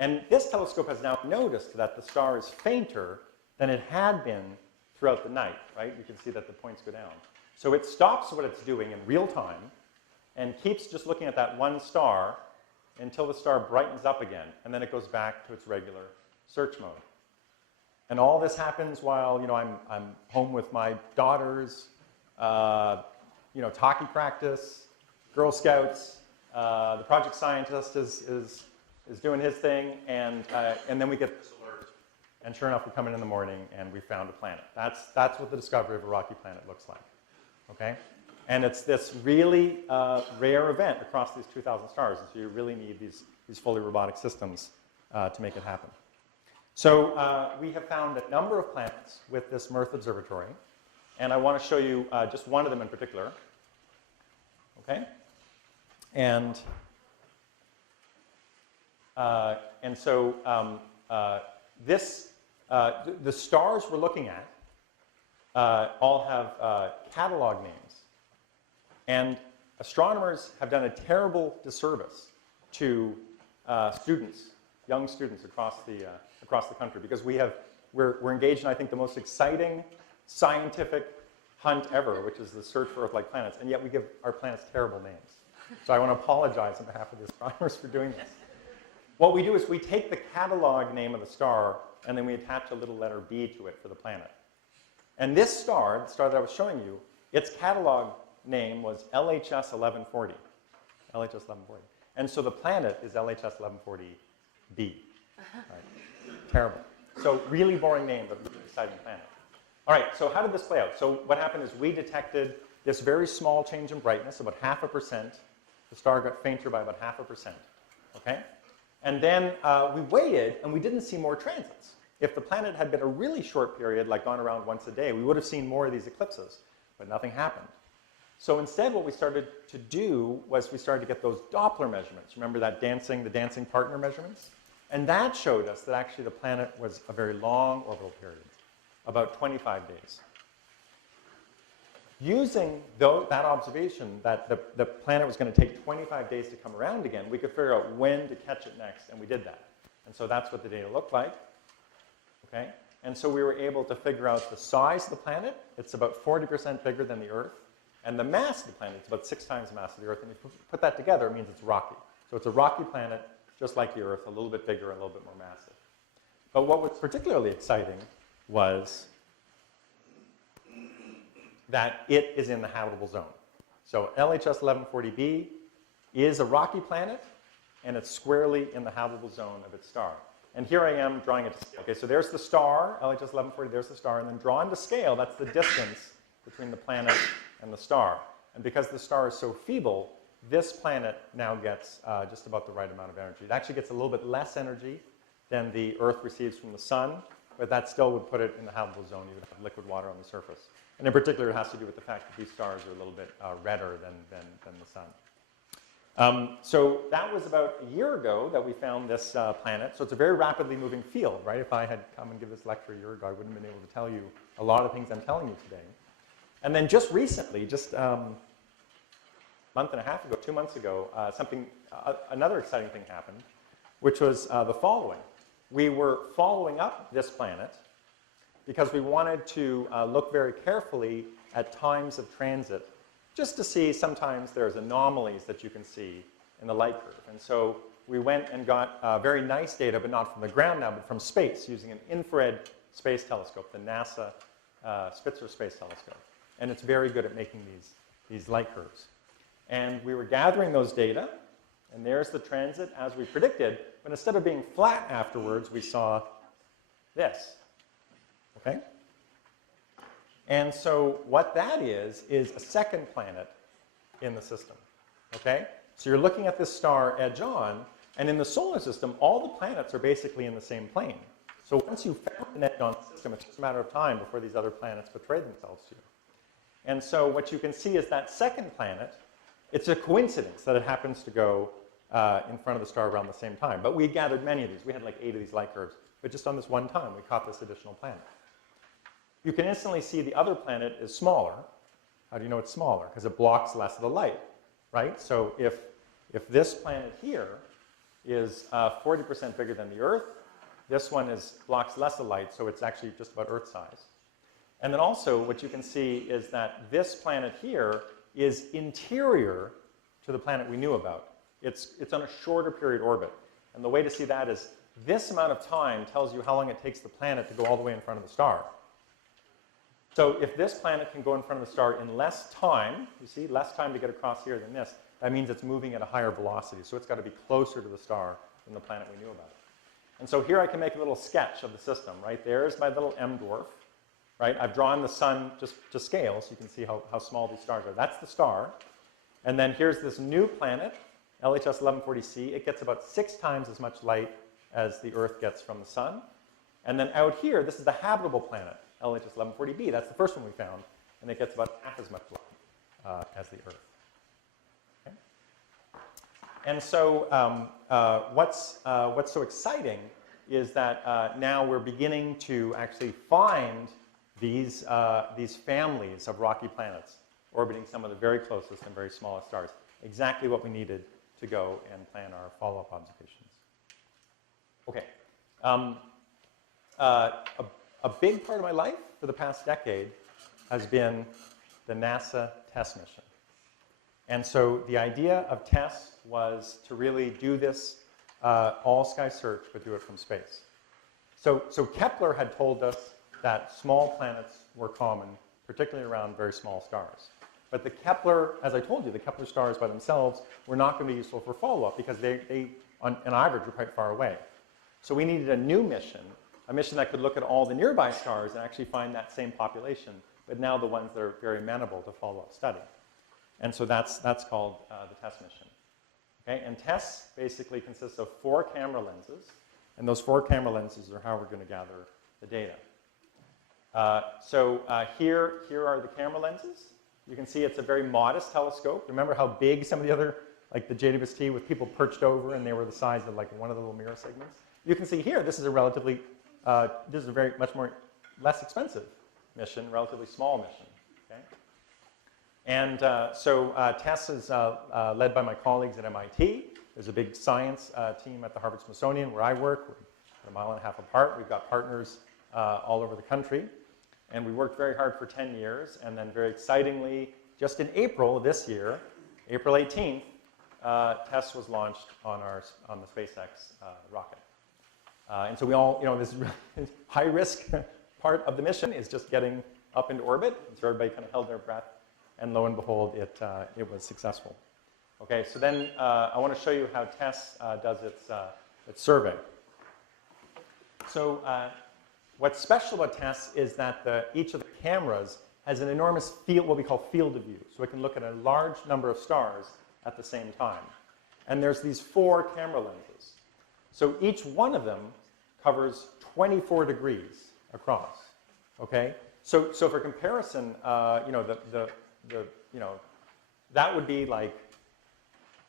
And this telescope has now noticed that the star is fainter than it had been throughout the night, right? You can see that the points go down. So it stops what it's doing in real time and keeps just looking at that one star until the star brightens up again, and then it goes back to its regular search mode. And all this happens while, I'm home with my daughters, talkie practice, Girl Scouts, the project scientist is doing his thing, and then we get this alert. And sure enough, we come in the morning and we found a planet. That's what the discovery of a rocky planet looks like. Okay? And it's this really rare event across these 2,000 stars, and so you really need these fully robotic systems to make it happen. So we have found a number of planets with this Mirth Observatory, and I want to show you just one of them in particular. Okay? And so the stars we're looking at all have catalog names. And astronomers have done a terrible disservice to students, young students across the country, because we're engaged in, I think, the most exciting scientific hunt ever, which is the search for Earth-like planets, and yet we give our planets terrible names. So I want to apologize on behalf of the astronomers for doing this. What we do is we take the catalog name of the star, and then we attach a little letter B to it for the planet. And this star, the star that I was showing you, its catalog name was LHS 1140. LHS 1140. And so the planet is LHS 1140b. Right. Terrible. So really boring name, but really exciting planet. All right, so how did this play out? So what happened is we detected this very small change in brightness, about 0.5%. The star got fainter by about 0.5%. Okay? And then we waited, and we didn't see more transits. If the planet had been a really short period, like gone around once a day, we would have seen more of these eclipses, but nothing happened. So instead, what we started to do was we started to get those Doppler measurements. Remember that the dancing partner measurements? And that showed us that actually the planet was a very long orbital period, about 25 days. Using that observation that the planet was going to take 25 days to come around again, we could figure out when to catch it next, and we did that. And so that's what the data looked like. Okay? And so we were able to figure out the size of the planet. It's about 40% bigger than the Earth. And the mass of the planet is about 6 times the mass of the Earth. And if you put that together, it means it's rocky. So it's a rocky planet, just like the Earth, a little bit bigger, a little bit more massive. But what was particularly exciting was that it is in the habitable zone. So LHS 1140b is a rocky planet, and it's squarely in the habitable zone of its star. And here I am drawing it to scale. Okay, so there's the star, LHS 1140, there's the star, and then drawn to scale, that's the distance between the planet and the star. And because the star is so feeble, this planet now gets just about the right amount of energy. It actually gets a little bit less energy than the Earth receives from the sun, but that still would put it in the habitable zone. You would have liquid water on the surface. And in particular, it has to do with the fact that these stars are a little bit redder than the sun. So that was about a year ago that we found this planet. So it's a very rapidly moving field, right? If I had come and give this lecture a year ago, I wouldn't have been able to tell you a lot of things I'm telling you today. And then just recently, just month and a half ago, 2 months ago, another exciting thing happened, which was the following. We were following up this planet because we wanted to look very carefully at times of transit, just to see sometimes there's anomalies that you can see in the light curve. And so we went and got very nice data, but not from the ground now, but from space, using an infrared space telescope, the NASA Spitzer Space Telescope. And it's very good at making these light curves. And we were gathering those data, and there's the transit as we predicted, but instead of being flat afterwards, we saw this. Okay? And so what that is a second planet in the system. Okay? So you're looking at this star edge on, and in the solar system, all the planets are basically in the same plane. So once you've found an edge on the system, it's just a matter of time before these other planets betray themselves to you. And so what you can see is that second planet, it's a coincidence that it happens to go in front of the star around the same time. But we gathered many of these. We had like 8 of these light curves. But just on this one time, we caught this additional planet. You can instantly see the other planet is smaller. How do you know it's smaller? Because it blocks less of the light, right? So if this planet here is 40% bigger than the Earth, this one blocks less of light, so it's actually just about Earth size. And then also what you can see is that this planet here is interior to the planet we knew about. It's on a shorter period orbit. And the way to see that is this amount of time tells you how long it takes the planet to go all the way in front of the star. So if this planet can go in front of the star in less time, you see, less time to get across here than this, that means it's moving at a higher velocity. So it's got to be closer to the star than the planet we knew about. And so here I can make a little sketch of the system, right? There's my little M dwarf, right? I've drawn the sun just to scale so you can see how small these stars are. That's the star. And then here's this new planet, LHS 1140c. It gets about 6 times as much light as the Earth gets from the sun. And then out here, this is the habitable planet, LHS 1140b. That's the first one we found. And it gets about half as much light as the Earth. Okay? And so what's so exciting is that now we're beginning to actually find these families of rocky planets orbiting some of the very closest and very smallest stars. Exactly what we needed to go and plan our follow-up observations. Okay. A big part of my life for the past decade has been the NASA TESS mission. And so the idea of TESS was to really do this all-sky search, but do it from space. So Kepler had told us that small planets were common, particularly around very small stars. But the Kepler, as I told you, the Kepler stars by themselves were not going to be useful for follow-up because they on average, were quite far away. So we needed a new mission, a mission that could look at all the nearby stars and actually find that same population, but now the ones that are very amenable to follow-up study. And so that's called the TESS mission. Okay? And TESS basically consists of 4 camera lenses, and those 4 camera lenses are how we're going to gather the data. Here are the camera lenses. You can see it's a very modest telescope. Remember how big some of the other, like the JWST with people perched over and they were the size of like one of the little mirror segments? You can see here, this is a relatively, this is a very much more less expensive mission, relatively small mission. Okay? And TESS is led by my colleagues at MIT. There's a big science team at the Harvard Smithsonian where I work. We're a mile and a half apart. We've got partners all over the country. And we worked very hard for 10 years. And then very excitingly, just in April of this year, April 18th, TESS was launched on the SpaceX rocket. And so we all, this really high-risk part of the mission is just getting up into orbit. And so everybody kind of held their breath. And lo and behold, it was successful. Okay, so then I want to show you how TESS does its survey. So what's special about TESS is that each of the cameras has an enormous field, what we call field of view. So it can look at a large number of stars at the same time. And there's these 4 camera lenses. So each one of them covers 24 degrees across. Okay? So for comparison, that would be like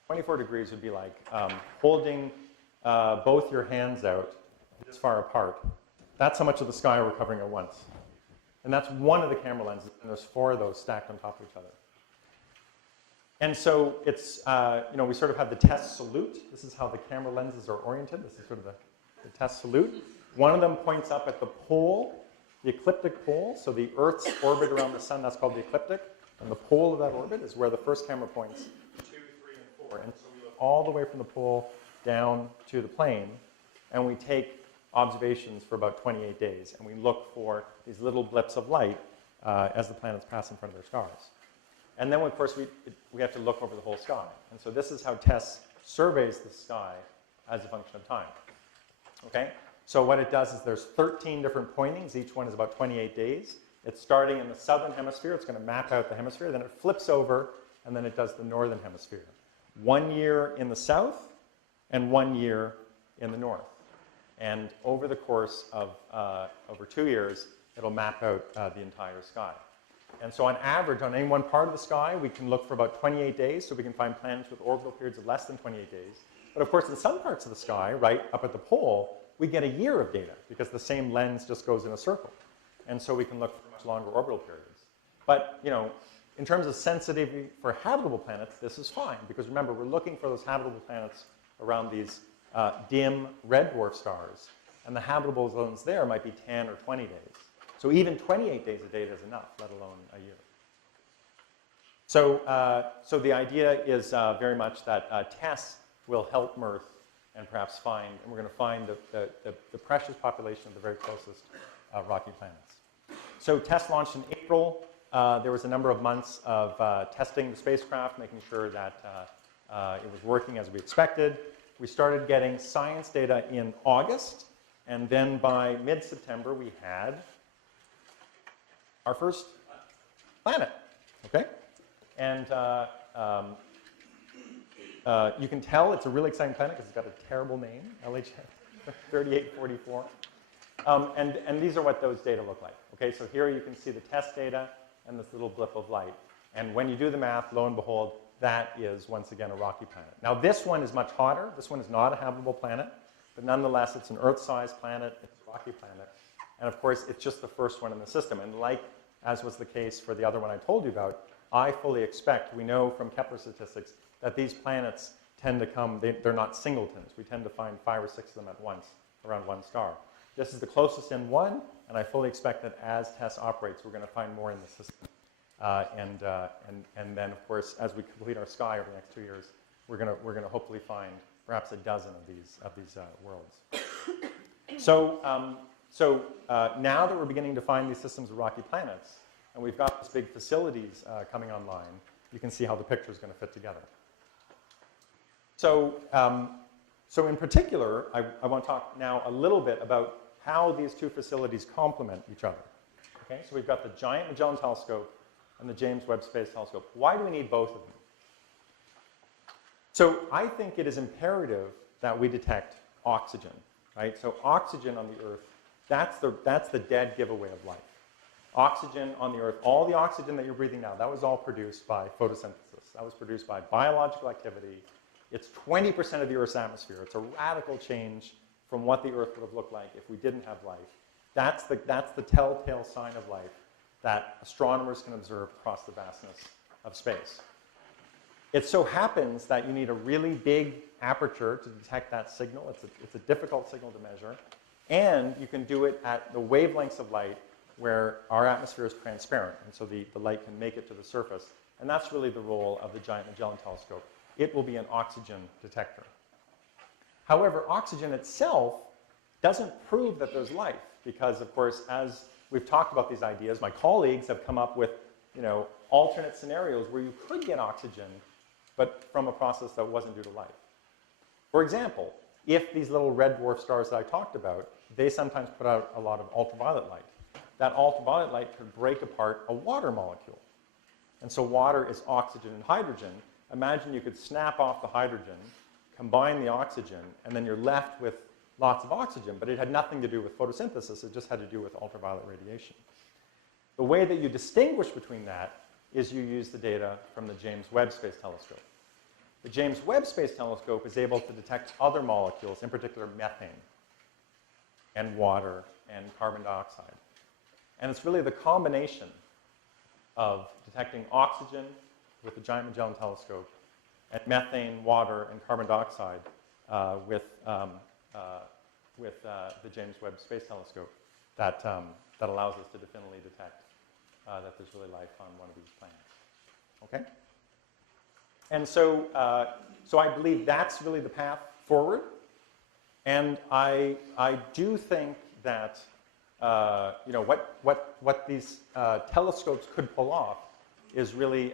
24 degrees would be like holding both your hands out this far apart. That's how much of the sky we're covering at once. And that's one of the camera lenses, and there's 4 of those stacked on top of each other. And so it's, we sort of have the TESS salute. This is how the camera lenses are oriented. This is sort of the TESS salute. One of them points up at the pole, the ecliptic pole. So the Earth's orbit around the sun, that's called the ecliptic. And the pole of that orbit is where the first camera points 2, 3, and 4. And so we look all the way from the pole down to the plane, and we take observations for about 28 days. And we look for these little blips of light as the planets pass in front of their stars. And then, of course, we have to look over the whole sky. And so this is how TESS surveys the sky as a function of time. Okay? So what it does is there's 13 different pointings. Each one is about 28 days. It's starting in the southern hemisphere. It's going to map out the hemisphere. Then it flips over and then it does the northern hemisphere. 1 year in the south and 1 year in the north. And over the course of over 2 years, it'll map out the entire sky. And so on average, on any one part of the sky, we can look for about 28 days, so we can find planets with orbital periods of less than 28 days. But of course, in some parts of the sky, right up at the pole, we get a year of data because the same lens just goes in a circle. And so we can look for much longer orbital periods. But, you know, in terms of sensitivity for habitable planets, this is fine, because remember, we're looking for those habitable planets around these dim red dwarf stars, and the habitable zones there might be 10 or 20 days. So even 28 days of data is enough, let alone a year. So, so the idea is very much that TESS will help Mirth and perhaps find, and we're going to find the precious population of the very closest rocky planets. So TESS launched in April. There was a number of months of testing the spacecraft, making sure that it was working as we expected. We started getting science data in August, and then by mid-September we had our first planet, okay? And you can tell it's a really exciting planet because it's got a terrible name, LHF 3844. And these are what those data look like. Okay, so here you can see the test data and this little blip of light. And when you do the math, lo and behold, that is, once again, a rocky planet. Now, this one is much hotter. This one is not a habitable planet. But nonetheless, it's an Earth-sized planet. It's a rocky planet. And of course, it's just the first one in the system. And like as was the case for the other one I told you about, I fully expect, we know from Kepler statistics, that these planets tend to come, they're not singletons. We tend to find 5 or 6 of them at once around one star. This is the closest in one, and I fully expect that as TESS operates, we're going to find more in the system. And then, of course, as we complete our sky over the next 2 years, we're going to hopefully find perhaps a dozen of these worlds. So, now that we're beginning to find these systems of rocky planets, and we've got these big facilities coming online, you can see how the picture is going to fit together. So, so in particular, I want to talk now a little bit about how these two facilities complement each other. Okay, so we've got the Giant Magellan Telescope and the James Webb Space Telescope. Why do we need both of them? So I think it is imperative that we detect oxygen, right? So oxygen on the Earth, that's the dead giveaway of life. Oxygen on the Earth, all the oxygen that you're breathing now, that was all produced by photosynthesis. That was produced by biological activity. It's 20% of the Earth's atmosphere. It's a radical change from what the Earth would have looked like if we didn't have life. That's the telltale sign of life that astronomers can observe across the vastness of space. It so happens that you need a really big aperture to detect that signal. It's a difficult signal to measure. And you can do it at the wavelengths of light where our atmosphere is transparent. And so the light can make it to the surface. And that's really the role of the Giant Magellan Telescope. It will be an oxygen detector. However, oxygen itself doesn't prove that there's life because, of course, as we've talked about these ideas, my colleagues have come up with, you know, alternate scenarios where you could get oxygen, but from a process that wasn't due to life. For example, if these little red dwarf stars that I talked about, they sometimes put out a lot of ultraviolet light. That ultraviolet light could break apart a water molecule. And so water is oxygen and hydrogen. Imagine you could snap off the hydrogen, combine the oxygen, and then you're left with lots of oxygen, but it had nothing to do with photosynthesis, it just had to do with ultraviolet radiation. The way that you distinguish between that is you use the data from the James Webb Space Telescope. The James Webb Space Telescope is able to detect other molecules, in particular methane, and water, and carbon dioxide. And it's really the combination of detecting oxygen with the Giant Magellan Telescope and methane, water, and carbon dioxide with the James Webb Space Telescope that allows us to definitively detect that there's really life on one of these planets. Okay? And so, so I believe that's really the path forward. And I do think that you know, what these telescopes could pull off is really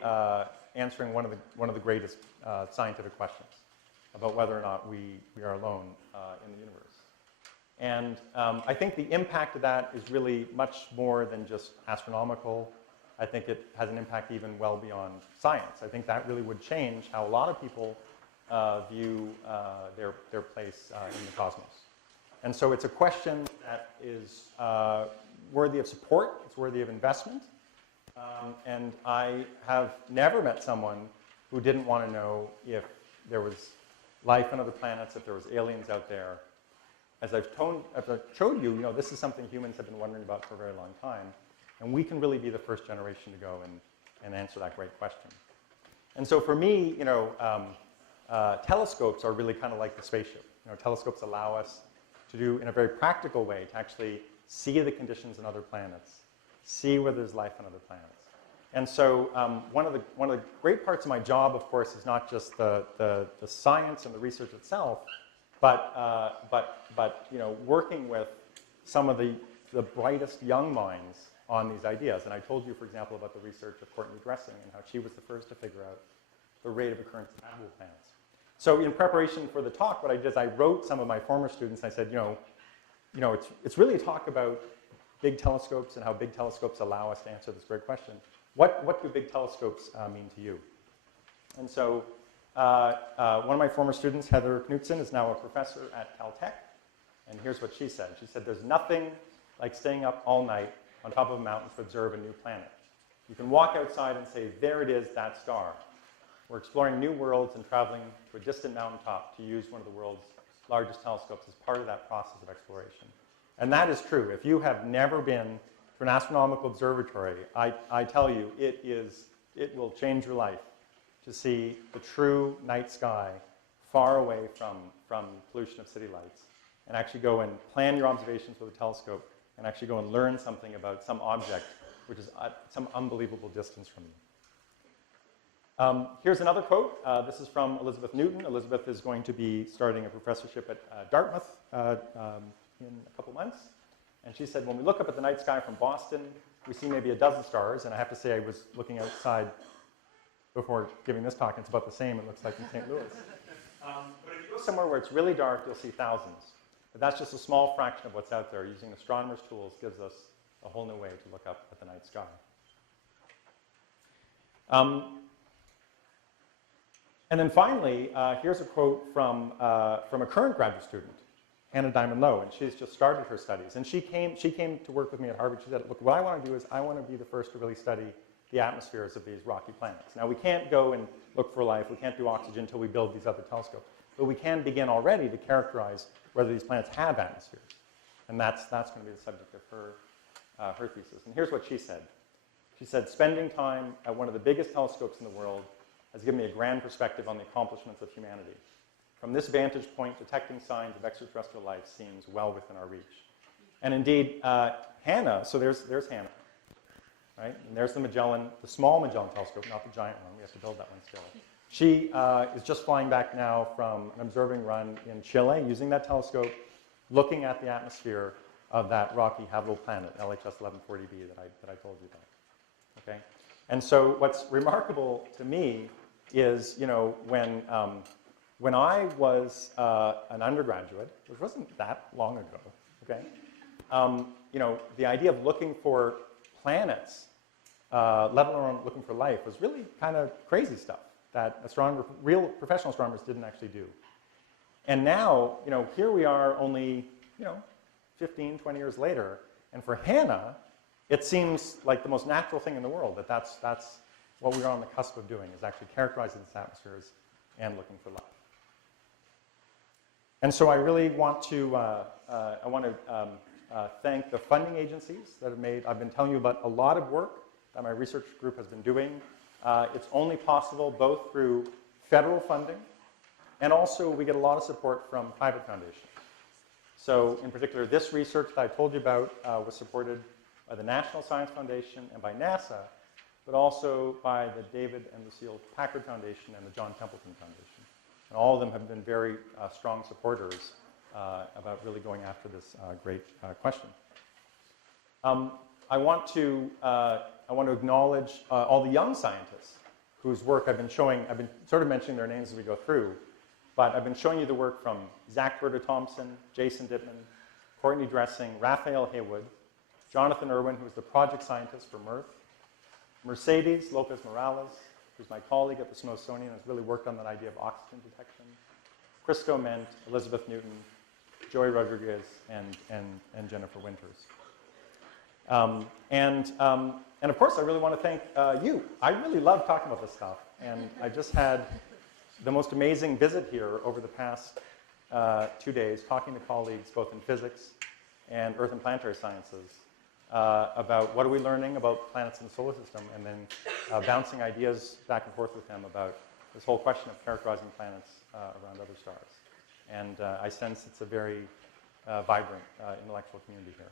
answering one of the greatest scientific questions about whether or not we are alone in the universe. And I think the impact of that is really much more than just astronomical. I think it has an impact even well beyond science. I think that really would change how a lot of people view their place in the cosmos. And so it's a question that is worthy of support, it's worthy of investment, and I have never met someone who didn't want to know if there was life on other planets, if there was aliens out there. As I've showed you, this is something humans have been wondering about for a very long time, and we can really be the first generation to go and answer that great question. And so for me, telescopes are really kind of like the spaceship. Telescopes allow us to do, in a very practical way, to actually see the conditions on other planets, see whether there's life on other planets. And so one of the great parts of my job, of course, is not just the science and the research itself, but working with some of the brightest young minds on these ideas. And I told you, for example, about the research of Courtney Dressing and how she was the first to figure out the rate of occurrence of habitable planets. So in preparation for the talk, what I did is I wrote some of my former students. I said, it's really a talk about big telescopes and how big telescopes allow us to answer this great question. What do big telescopes mean to you? And so one of my former students, Heather Knutson, is now a professor at Caltech. And here's what she said. She said, there's nothing like staying up all night on top of a mountain to observe a new planet. You can walk outside and say, there it is, that star. We're exploring new worlds and traveling to a distant mountaintop to use one of the world's largest telescopes as part of that process of exploration. And that is true. If you have never been to an astronomical observatory, I tell you, it will change your life to see the true night sky far away from pollution of city lights, and actually go and plan your observations with a telescope, and actually go and learn something about some object which is at some unbelievable distance from you. Here's another quote. This is from Elizabeth Newton. Elizabeth is going to be starting a professorship at Dartmouth in a couple months. And she said, when we look up at the night sky from Boston, we see maybe a dozen stars. And I have to say, I was looking outside before giving this talk, and it's about the same, it looks like, in St. Louis. But if you go somewhere where it's really dark, you'll see thousands. But that's just a small fraction of what's out there. Using astronomers' tools gives us a whole new way to look up at the night sky. And then finally, here's a quote from a current graduate student, Hannah Diamond Lowe, and she's just started her studies. And she came to work with me at Harvard. She said, look, what I want to do is I want to be the first to really study the atmospheres of these rocky planets. Now, we can't go and look for life. We can't do oxygen until we build these other telescopes. But we can begin already to characterize whether these planets have atmospheres. And that's going to be the subject of her thesis. And here's what she said. She said, spending time at one of the biggest telescopes in the world has given me a grand perspective on the accomplishments of humanity. From this vantage point, detecting signs of extraterrestrial life seems well within our reach. And indeed, Hannah, so there's Hannah, right? And there's the small Magellan telescope, not the giant one. We have to build that one still. She is just flying back now from an observing run in Chile using that telescope, looking at the atmosphere of that rocky habitable planet, LHS 1140b that I told you about. Okay? And so what's remarkable to me is, when I was an undergraduate, which wasn't that long ago, okay? The idea of looking for planets, let alone looking for life, was really kind of crazy stuff that real professional astronomers didn't actually do. And now, here we are only, 15, 20 years later, and for Hannah, it seems like the most natural thing in the world that's what we're on the cusp of doing, is actually characterizing these atmospheres and looking for life. And so I really want to thank the funding agencies that have made. I've been telling you about a lot of work that my research group has been doing. It's only possible both through federal funding, and also we get a lot of support from private foundations. So in particular, this research that I told you about was supported by the National Science Foundation and by NASA, but also by the David and Lucille Packard Foundation and the John Templeton Foundation. And all of them have been very strong supporters about really going after this great question. I want to acknowledge all the young scientists whose work I've been sort of mentioning their names as we go through, but I've been showing you the work from Zach Berger-Thompson, Jason Dittman, Courtney Dressing, Raphael Haywood, Jonathan Irwin, who is the project scientist for MERTH, Mercedes Lopez Morales, who's my colleague at the Smithsonian, has really worked on that idea of oxygen detection. Christo Ment, Elizabeth Newton, Joy Rodriguez, and Jennifer Winters. And of course, I really want to thank you. I really love talking about this stuff, and I just had the most amazing visit here over the past 2 days, talking to colleagues both in physics and earth and planetary sciences about what are we learning about planets in the solar system, and then bouncing ideas back and forth with them about this whole question of characterizing planets around other stars. And I sense it's a very vibrant intellectual community here.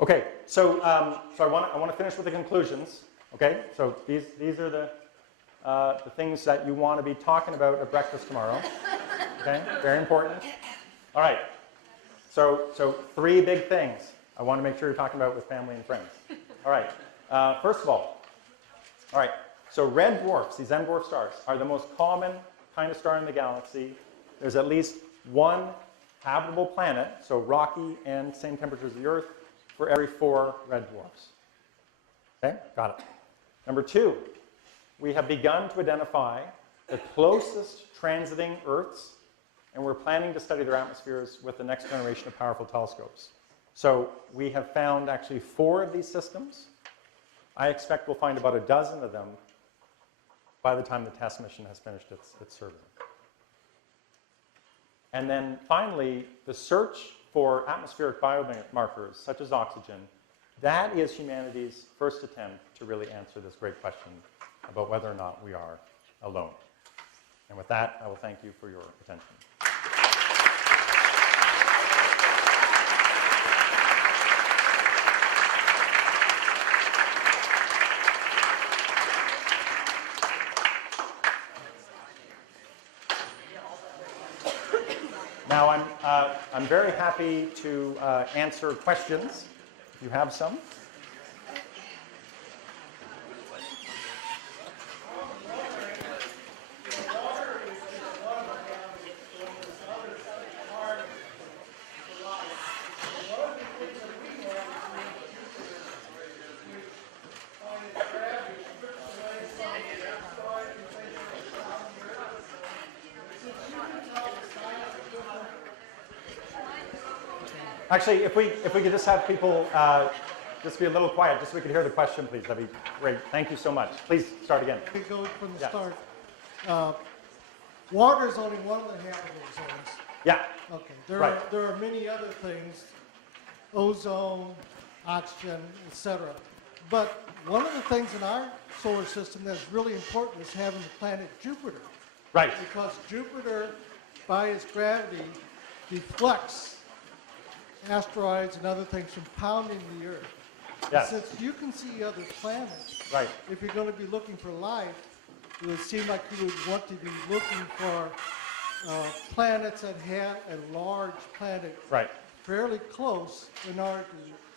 Okay, so I want to finish with the conclusions. Okay, so these are the things that you want to be talking about at breakfast tomorrow. Okay, very important. All right, so 3 big things I want to make sure you're talking about with family and friends. All right, first of all, so red dwarfs, these M dwarf stars, are the most common kind of star in the galaxy. There's at least one habitable planet, so rocky and same temperature as the Earth, for every 4 red dwarfs. Okay, got it. Number 2, we have begun to identify the closest transiting Earths, and we're planning to study their atmospheres with the next generation of powerful telescopes. So we have found actually 4 of these systems. I expect we'll find about a dozen of them by the time the TESS mission has finished its survey. And then finally, the search for atmospheric biomarkers, such as oxygen, that is humanity's first attempt to really answer this great question about whether or not we are alone. And with that, I will thank you for your attention. Now, I'm very happy to answer questions, if you have some. Actually, if we could just have people just be a little quiet, just so we could hear the question, please, that'd be great. Thank you so much. Please start again. We go from the start. Water is only one of the habitable zones. Yeah. Okay. There are many other things, ozone, oxygen, etc. But one of the things in our solar system that's really important is having the planet Jupiter. Right. Because Jupiter, by its gravity, deflects asteroids and other things from pounding the Earth. Yes. Since you can see other planets, Right. if you're going to be looking for life, it would seem like you would want to be looking for planets that have a large planet Right. fairly close in order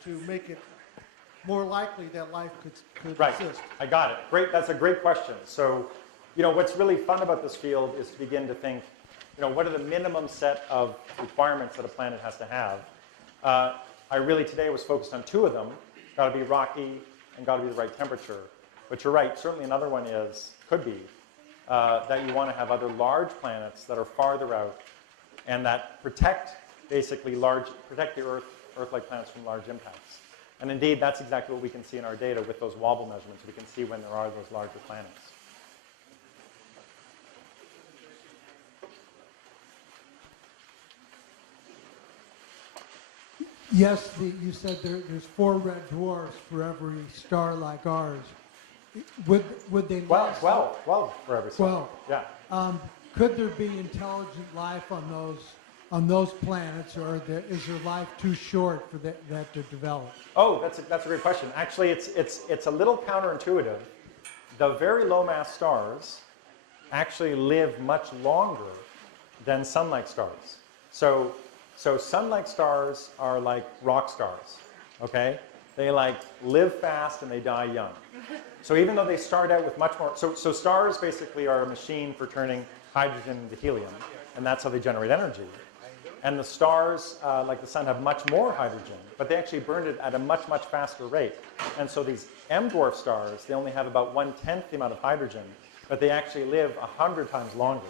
to make it more likely that life could Right. exist. I got it. Great. That's a great question. So, what's really fun about this field is to begin to think, what are the minimum set of requirements that a planet has to have? I really today was focused on 2 of them. Got to be rocky and got to be the right temperature. But you're right, certainly another one could be that you want to have other large planets that are farther out and that protect the Earth-like planets from large impacts. And indeed, that's exactly what we can see in our data with those wobble measurements. We can see when there are those larger planets. Yes, you said there's 4 red dwarfs for every star like ours. Would they? 12 for every star. 12. Yeah. Could there be intelligent life on those planets, or is their life too short for that to develop? Oh, that's a great question. Actually, it's a little counterintuitive. The very low mass stars actually live much longer than sun-like stars. So sun-like stars are like rock stars, okay? They live fast and they die young. So even though they start out with much more, so stars basically are a machine for turning hydrogen into helium, and that's how they generate energy. And the stars, like the sun, have much more hydrogen, but they actually burn it at a much, much faster rate. And so these M-dwarf stars, they only have about 1/10 the amount of hydrogen, but they actually live 100 times longer.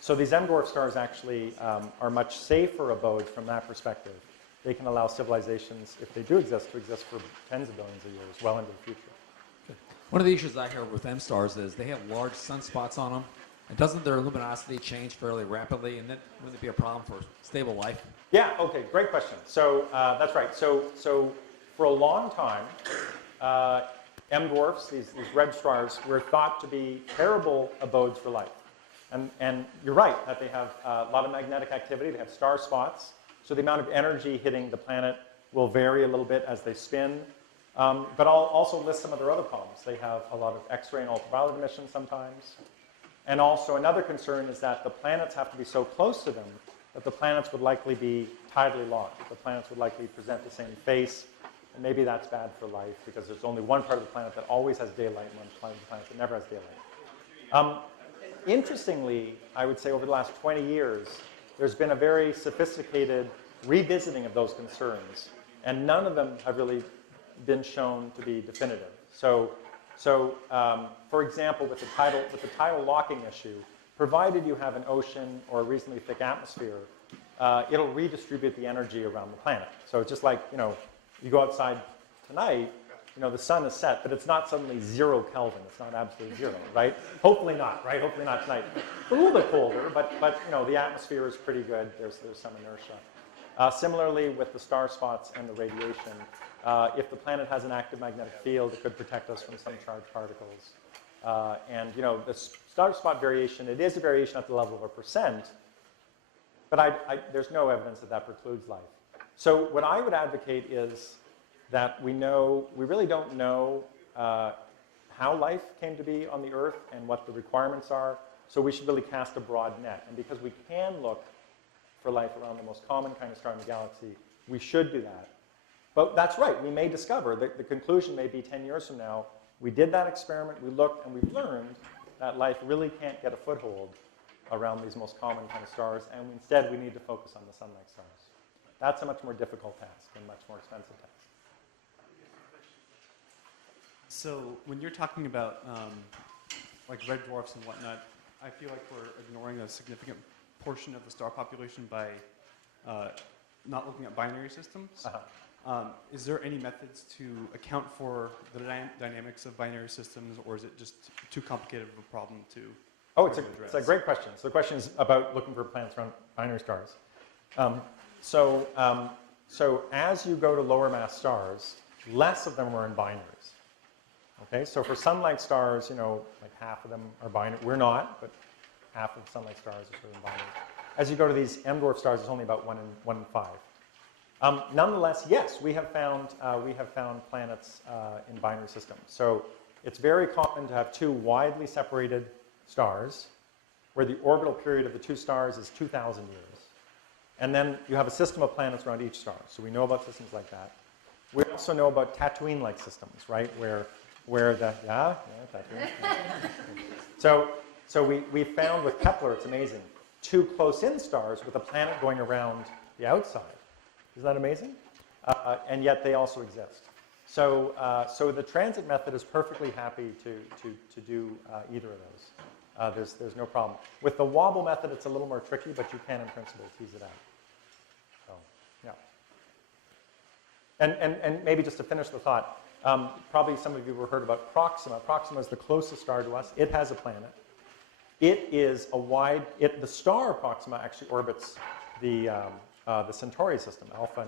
So these M-dwarf stars actually are much safer abodes from that perspective. They can allow civilizations, if they do exist, to exist for tens of billions of years, well into the future. One of the issues I hear with M stars is they have large sunspots on them. And doesn't their luminosity change fairly rapidly? And then wouldn't it be a problem for stable life? Yeah, okay, great question. So that's right. So for a long time, M-dwarfs, these red stars, were thought to be terrible abodes for life. And you're right, that they have a lot of magnetic activity. They have star spots. So the amount of energy hitting the planet will vary a little bit as they spin. But I'll also list some of their other problems. They have a lot of X-ray and ultraviolet emissions sometimes. And also another concern is that the planets have to be so close to them that the planets would likely be tidally locked. The planets would likely present the same face. And maybe that's bad for life because there's only one part of the planet that always has daylight and one part of the planet that never has daylight. Interestingly, I would say over the last 20 years, there's been a very sophisticated revisiting of those concerns, and none of them have really been shown to be definitive. So for example, with the tidal locking issue, provided you have an ocean or a reasonably thick atmosphere, it'll redistribute the energy around the planet. So it's just like, you go outside tonight, the sun is set, but it's not suddenly 0 Kelvin. It's not absolutely 0, right? Hopefully not, right? Hopefully not tonight. It's a little bit colder, but the atmosphere is pretty good. There's some inertia. Similarly, with the star spots and the radiation, if the planet has an active magnetic field, it could protect us from some charged particles. And the star spot variation, it is a variation at the level of 1%, but there's no evidence that precludes life. So what I would advocate is that we really don't know how life came to be on the Earth and what the requirements are, so we should really cast a broad net. And because we can look for life around the most common kind of star in the galaxy, we should do that. But that's right, we may discover, the conclusion may be 10 years from now, we did that experiment, we looked, and we've learned that life really can't get a foothold around these most common kind of stars, and instead we need to focus on the sun-like stars. That's a much more difficult task and much more expensive task. So when you're talking about like red dwarfs and whatnot, I feel like we're ignoring a significant portion of the star population by not looking at binary systems. Is there any methods to account for the dynamics of binary systems, or is it just too complicated of a problem to address? It's a great question. So the question is about looking for planets around binary stars. So as you go to lower mass stars, less of them are in binaries. Okay, so for sun-like stars, like half of them are binary. We're not, but half of sun-like stars are sort of in binaries. As you go to these M-dwarf stars, it's only about 1 in 5. Nonetheless, yes, we have found planets in binary systems. So it's very common to have 2 widely separated stars, where the orbital period of the 2 stars is 2,000 years. And then you have a system of planets around each star. So we know about systems like that. We also know about Tatooine-like systems, right? Where Tatooine. So we found with Kepler, it's amazing, 2 close-in stars with a planet going around the outside. Isn't that amazing? And yet they also exist. So the transit method is perfectly happy to do either of those. There's no problem. With the wobble method, it's a little more tricky, but you can, in principle, tease it out. So, yeah. And maybe just to finish the thought, probably some of you have heard about Proxima. Proxima is the closest star to us. It has a planet. It is the star Proxima actually orbits the Centauri system, Alpha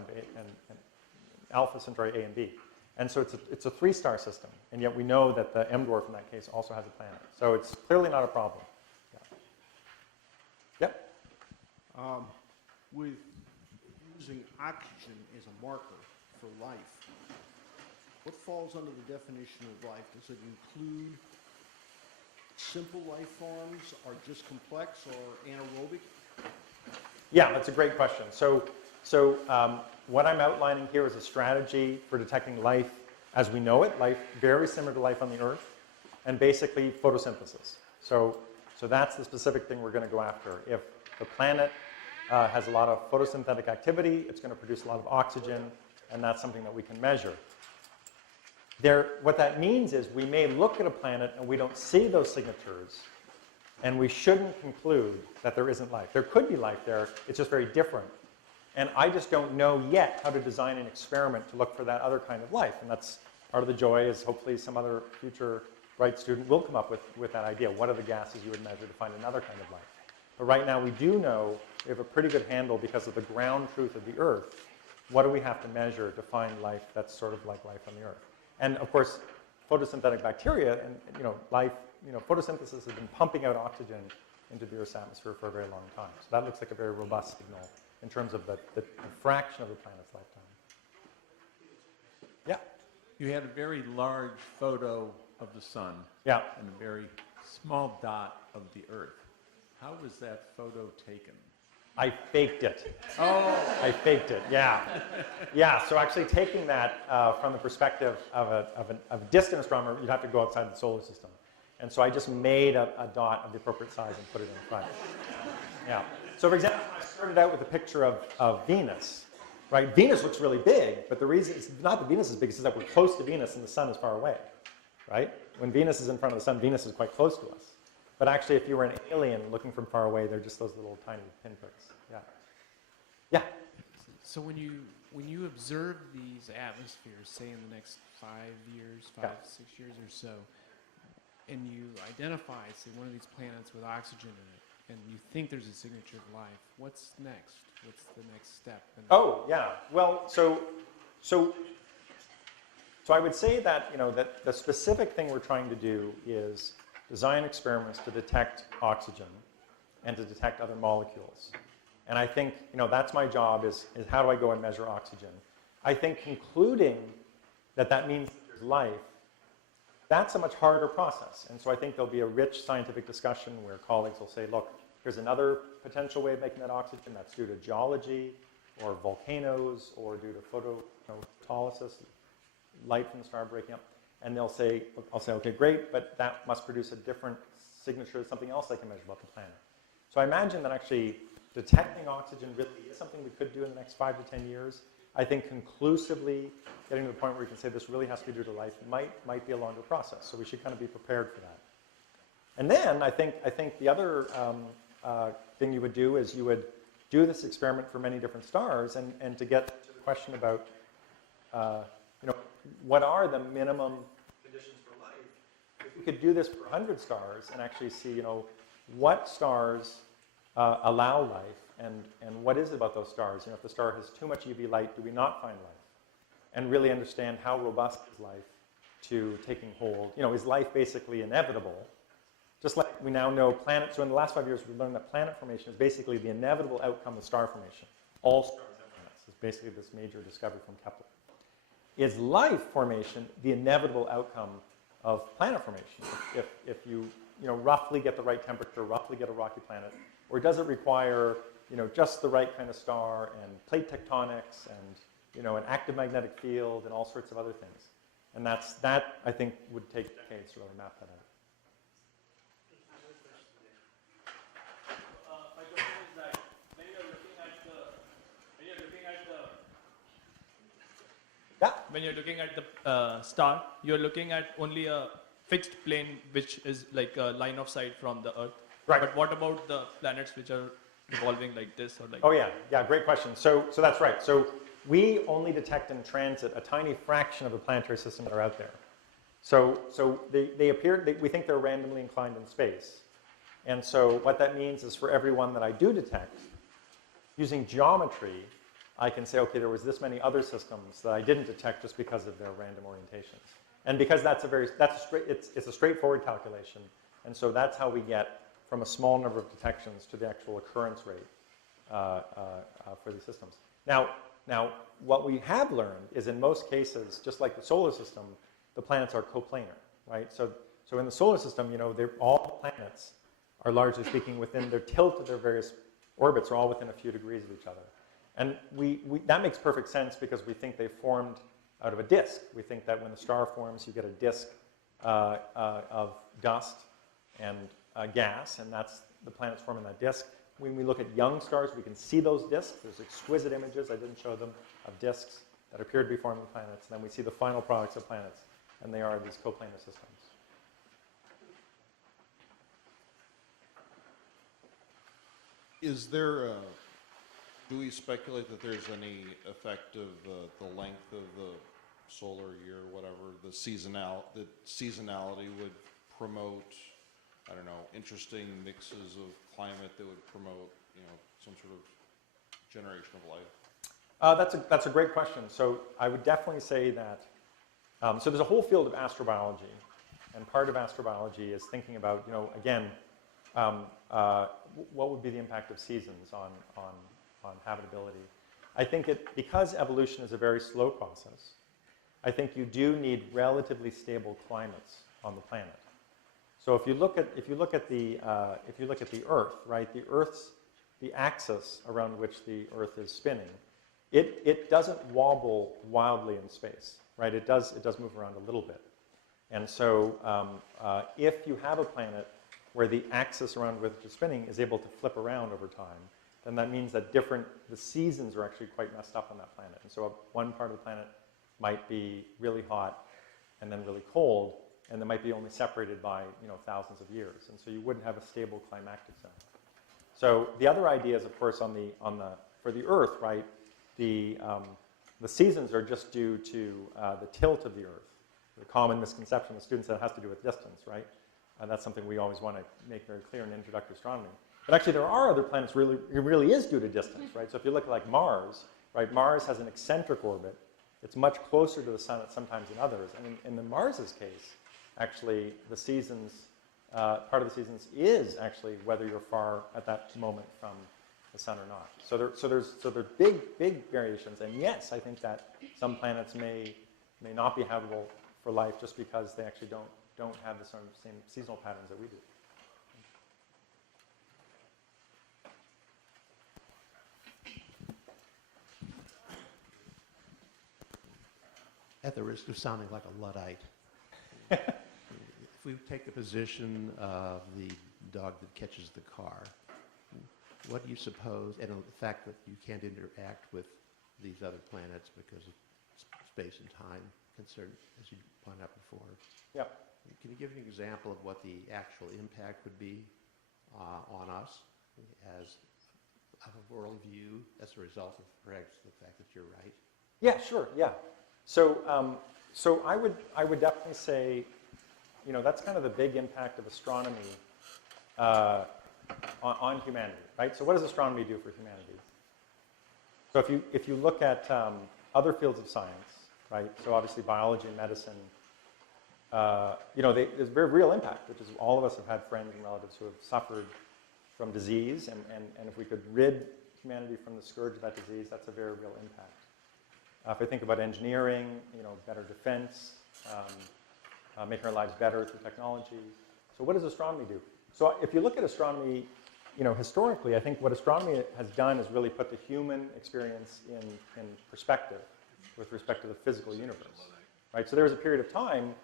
Alpha Centauri A and B. And so it's a 3-star system, and yet we know that the M-dwarf in that case also has a planet. So it's clearly not a problem. Yeah. Yep. With using oxygen as a marker for life, what falls under the definition of life? Does it include simple life forms, or just complex, or anaerobic? Yeah, that's a great question. So what I'm outlining here is a strategy for detecting life as we know it, life very similar to life on the Earth, and basically photosynthesis. So that's the specific thing we're going to go after. If the planet has a lot of photosynthetic activity. It's going to produce a lot of oxygen, and that's something that we can measure. What that means is we may look at a planet and we don't see those signatures, and we shouldn't conclude that there isn't life. There could be life there. It's just very different. And I just don't know yet how to design an experiment to look for that other kind of life. And that's part of the joy, is hopefully some other future bright student will come up with that idea. What are the gases you would measure to find another kind of life? But right now we do know, we have a pretty good handle because of the ground truth of the Earth. What do we have to measure to find life that's sort of like life on the Earth? And of course, photosynthetic bacteria and life, photosynthesis has been pumping out oxygen into the Earth's atmosphere for a very long time. So that looks like a very robust signal in terms of the fraction of the planet's lifetime. Yeah. You had a very large photo of the sun, Yeah. and a very small dot of the Earth. How was that photo taken? I faked it. Oh, I faked it, yeah. Yeah, so actually taking that from the perspective of a distant astronomer, you'd have to go outside the solar system. And so I just made a dot of the appropriate size and put it in front. Yeah. So for example, I started out with a picture of Venus, right? Venus looks really big, but the reason it's not that Venus is big, it's that we're close to Venus and the sun is far away, right? When Venus is in front of the sun, Venus is quite close to us. But actually, if you were an alien looking from far away, they're just those little tiny pinpricks. Yeah. Yeah. So when you observe these atmospheres, say in the next 5 years, 6 years or so, and you identify, say, one of these planets with oxygen in it, and you think there's a signature of life, what's next? What's the next step? Oh, yeah. Well, so I would say that that the specific thing we're trying to do is design experiments to detect oxygen and to detect other molecules. And I think that's my job is how do I go and measure oxygen? I think concluding that means there's life, that's a much harder process. And so I think there'll be a rich scientific discussion where colleagues will say, look, here's another potential way of making that oxygen that's due to geology or volcanoes or due to photolysis, light from the star breaking up. And I'll say, okay, great, but that must produce a different signature, something else I can measure about the planet. So I imagine that actually detecting oxygen really is something we could do in the next 5 to 10 years. I think conclusively getting to the point where we can say this really has to be due to life might be a longer process. So we should kind of be prepared for that. And then I think the other thing you would do is you would do this experiment for many different stars and to get to the question about what are the minimum conditions for life? If we could do this for 100 stars and actually see, what stars allow life and what is it about those stars? If the star has too much UV light, do we not find life? And really understand how robust is life to taking hold. Is life basically inevitable? Just like we now know planets, so in the last 5 years we've learned that planet formation is basically the inevitable outcome of star formation. All stars have planets. It's basically this major discovery from Kepler. Is life formation the inevitable outcome of planet formation? If you roughly get the right temperature, roughly get a rocky planet, or does it require just the right kind of star and plate tectonics and an active magnetic field and all sorts of other things? And that I think would take decades to really map that out. My question is that when you're looking at the star, you're looking at only a fixed plane, which is like a line of sight from the Earth. Right. But what about the planets which are evolving like this or like? Oh yeah, great question. So that's right. So we only detect in transit a tiny fraction of the planetary system that are out there. So they appear. We think they're randomly inclined in space. And so what that means is for every one that I do detect, using geometry, I can say, okay, there was this many other systems that I didn't detect just because of their random orientations. And because it's a straightforward calculation, and so that's how we get from a small number of detections to the actual occurrence rate for these systems. Now, what we have learned is in most cases, just like the solar system, the planets are coplanar, right? So in the solar system, all the planets are largely speaking within their tilt of their various orbits are all within a few degrees of each other. And that makes perfect sense because we think they formed out of a disk. We think that when the star forms, you get a disk of dust and gas, and that's the planets forming that disk. when we look at young stars, we can see those disks. There's exquisite images, I didn't show them, of disks that appear to be forming planets. And then we see the final products of planets, and they are these coplanar systems. Is there, do we speculate that there's any effect of the length of the solar year, whatever, the seasonality would promote, I don't know, interesting mixes of climate that would promote, you know, some sort of generation of life? That's a great question. So I would definitely say that, so there's a whole field of astrobiology, and part of astrobiology is thinking about, you know, again, what would be the impact of seasons on habitability. I think because evolution is a very slow process, I think you do need relatively stable climates on the planet. So if you look at the Earth, right, the axis around which the Earth is spinning, it doesn't wobble wildly in space, right? It does move around a little bit. And so if you have a planet where the axis around which it's spinning is able to flip around over time, then that means that the seasons are actually quite messed up on that planet. And so one part of the planet might be really hot and then really cold, and they might be only separated by, you know, thousands of years. And so you wouldn't have a stable climactic zone. So the other idea is, of course, for the Earth, right, the seasons are just due to the tilt of the Earth. The common misconception with students that it has to do with distance, right? And that's something we always want to make very clear in introductory astronomy. But actually, there are other planets it really is due to distance, right? So if you look at like Mars, right, Mars has an eccentric orbit. It's much closer to the sun sometimes than others. And in the Mars's case, actually, the seasons, part of the seasons is actually whether you're far at that moment from the sun or not. So there are big variations. And yes, I think that some planets may not be habitable for life just because they actually don't have the same seasonal patterns that we do. At the risk of sounding like a Luddite, if we take the position of the dog that catches the car, what do you suppose, and the fact that you can't interact with these other planets because of space and time concern, as you pointed out before? Yeah. Can you give an example of what the actual impact would be on us as of a worldview as a result of perhaps the fact that you're right? Yeah, sure. Yeah. So I would definitely say, you know, that's kind of the big impact of astronomy on humanity, right? So what does astronomy do for humanity? So if you look at other fields of science, right? So obviously biology and medicine, you know, there's very real impact, which is all of us have had friends and relatives who have suffered from disease, and if we could rid humanity from the scourge of that disease, that's a very real impact. If I think about engineering, you know, better defense, making our lives better through technology. So what does astronomy do? So if you look at astronomy, you know, historically, I think what astronomy has done is really put the human experience in perspective with respect to the physical universe, right? So there was a period of time,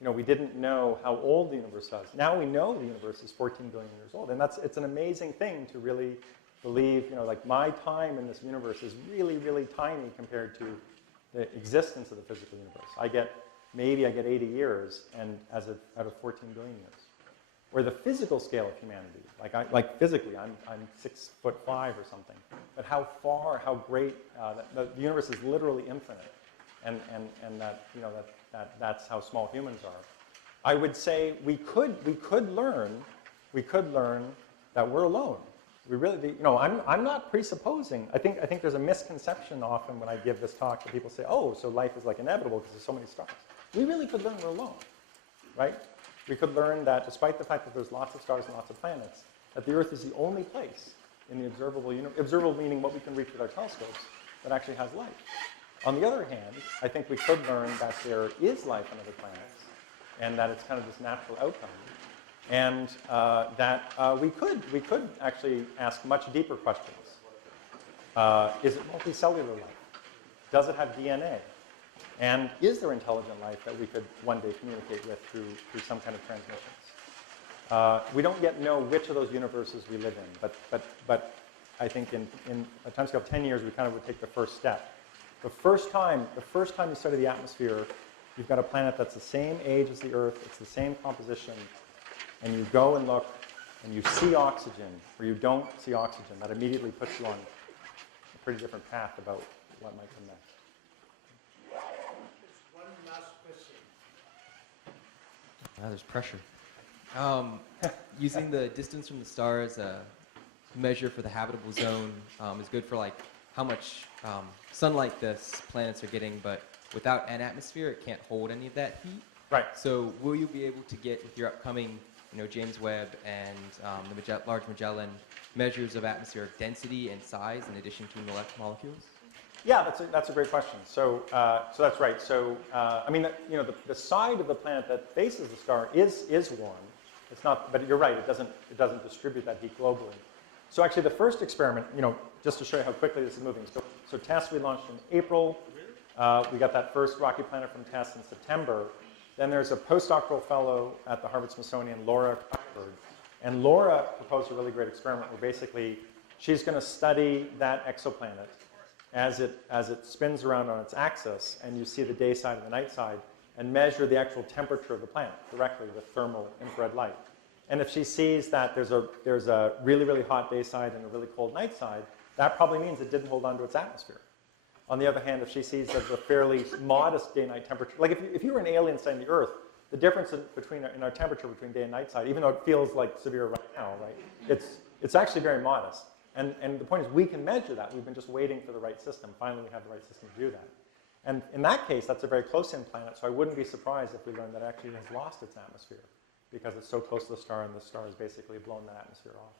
you know, we didn't know how old the universe was. Now we know the universe is 14 billion years old, and it's an amazing thing to really believe, you know, like my time in this universe is really, really tiny compared to the existence of the physical universe. Maybe I get 80 years, and out of 14 billion years. Or the physical scale of humanity, like physically, I'm 6'5" or something. But how far, how great, the universe is literally infinite, and that, you know, that's how small humans are. I would say we could learn that we're alone. We really, you know, I'm not presupposing. I think there's a misconception often when I give this talk that people say, oh, so life is like inevitable because there's so many stars. We really could learn we're alone, right? We could learn that despite the fact that there's lots of stars and lots of planets, that the Earth is the only place in the observable universe, observable meaning what we can reach with our telescopes, that actually has life. On the other hand, I think we could learn that there is life on other planets, and that it's kind of this natural outcome. And that we could actually ask much deeper questions. Is it multicellular life? Does it have DNA? And is there intelligent life that we could one day communicate with through some kind of transmissions? We don't yet know which of those universes we live in, but I think in a timescale of 10 years, we kind of would take the first step. The first time you study the atmosphere, you've got a planet that's the same age as the Earth, it's the same composition, and you go and look, and you see oxygen, or you don't see oxygen. That immediately puts you on a pretty different path about what might come next. One last question. There's pressure. Using the distance from the star as a measure for the habitable zone is good for like how much sunlight the planets are getting, but without an atmosphere, it can't hold any of that heat. Right. So will you be able to get, with your upcoming James Webb and the Large Magellan, measures of atmospheric density and size in addition to molecules? Yeah, that's a great question. So that's right. So I mean, the side of the planet that faces the star is warm. It's not, but you're right. It doesn't distribute that heat globally. So actually, the first experiment, just to show you how quickly this is moving. So TESS we launched in April. We got that first rocky planet from TESS in September. Then there's a postdoctoral fellow at the Harvard-Smithsonian, Laura Crawford. And Laura proposed a really great experiment where basically she's going to study that exoplanet as it spins around on its axis, and you see the day side and the night side, and measure the actual temperature of the planet directly with thermal infrared light. And if she sees that there's a really, really hot day side and a really cold night side, that probably means it didn't hold on to its atmosphere. On the other hand, if she sees there's a fairly modest day-night temperature, like if you were an alien studying the Earth, the difference in our temperature between day and night side, even though it feels like severe right now, right, it's actually very modest. And the point is we can measure that. We've been just waiting for the right system. Finally, we have the right system to do that. And in that case, that's a very close-in planet, so I wouldn't be surprised if we learned that it actually has lost its atmosphere because it's so close to the star and the star has basically blown that atmosphere off.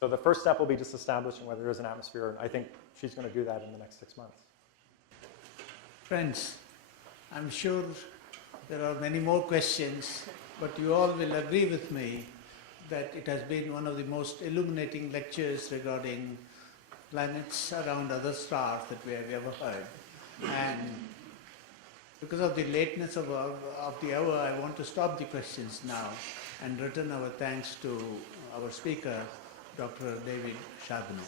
So the first step will be just establishing whether there is an atmosphere, and I think she's going to do that in the next 6 months. Friends, I'm sure there are many more questions, but you all will agree with me that it has been one of the most illuminating lectures regarding planets around other stars that we have ever heard. And because of the lateness of the hour, I want to stop the questions now and return our thanks to our speaker, Dr. David Charbonneau.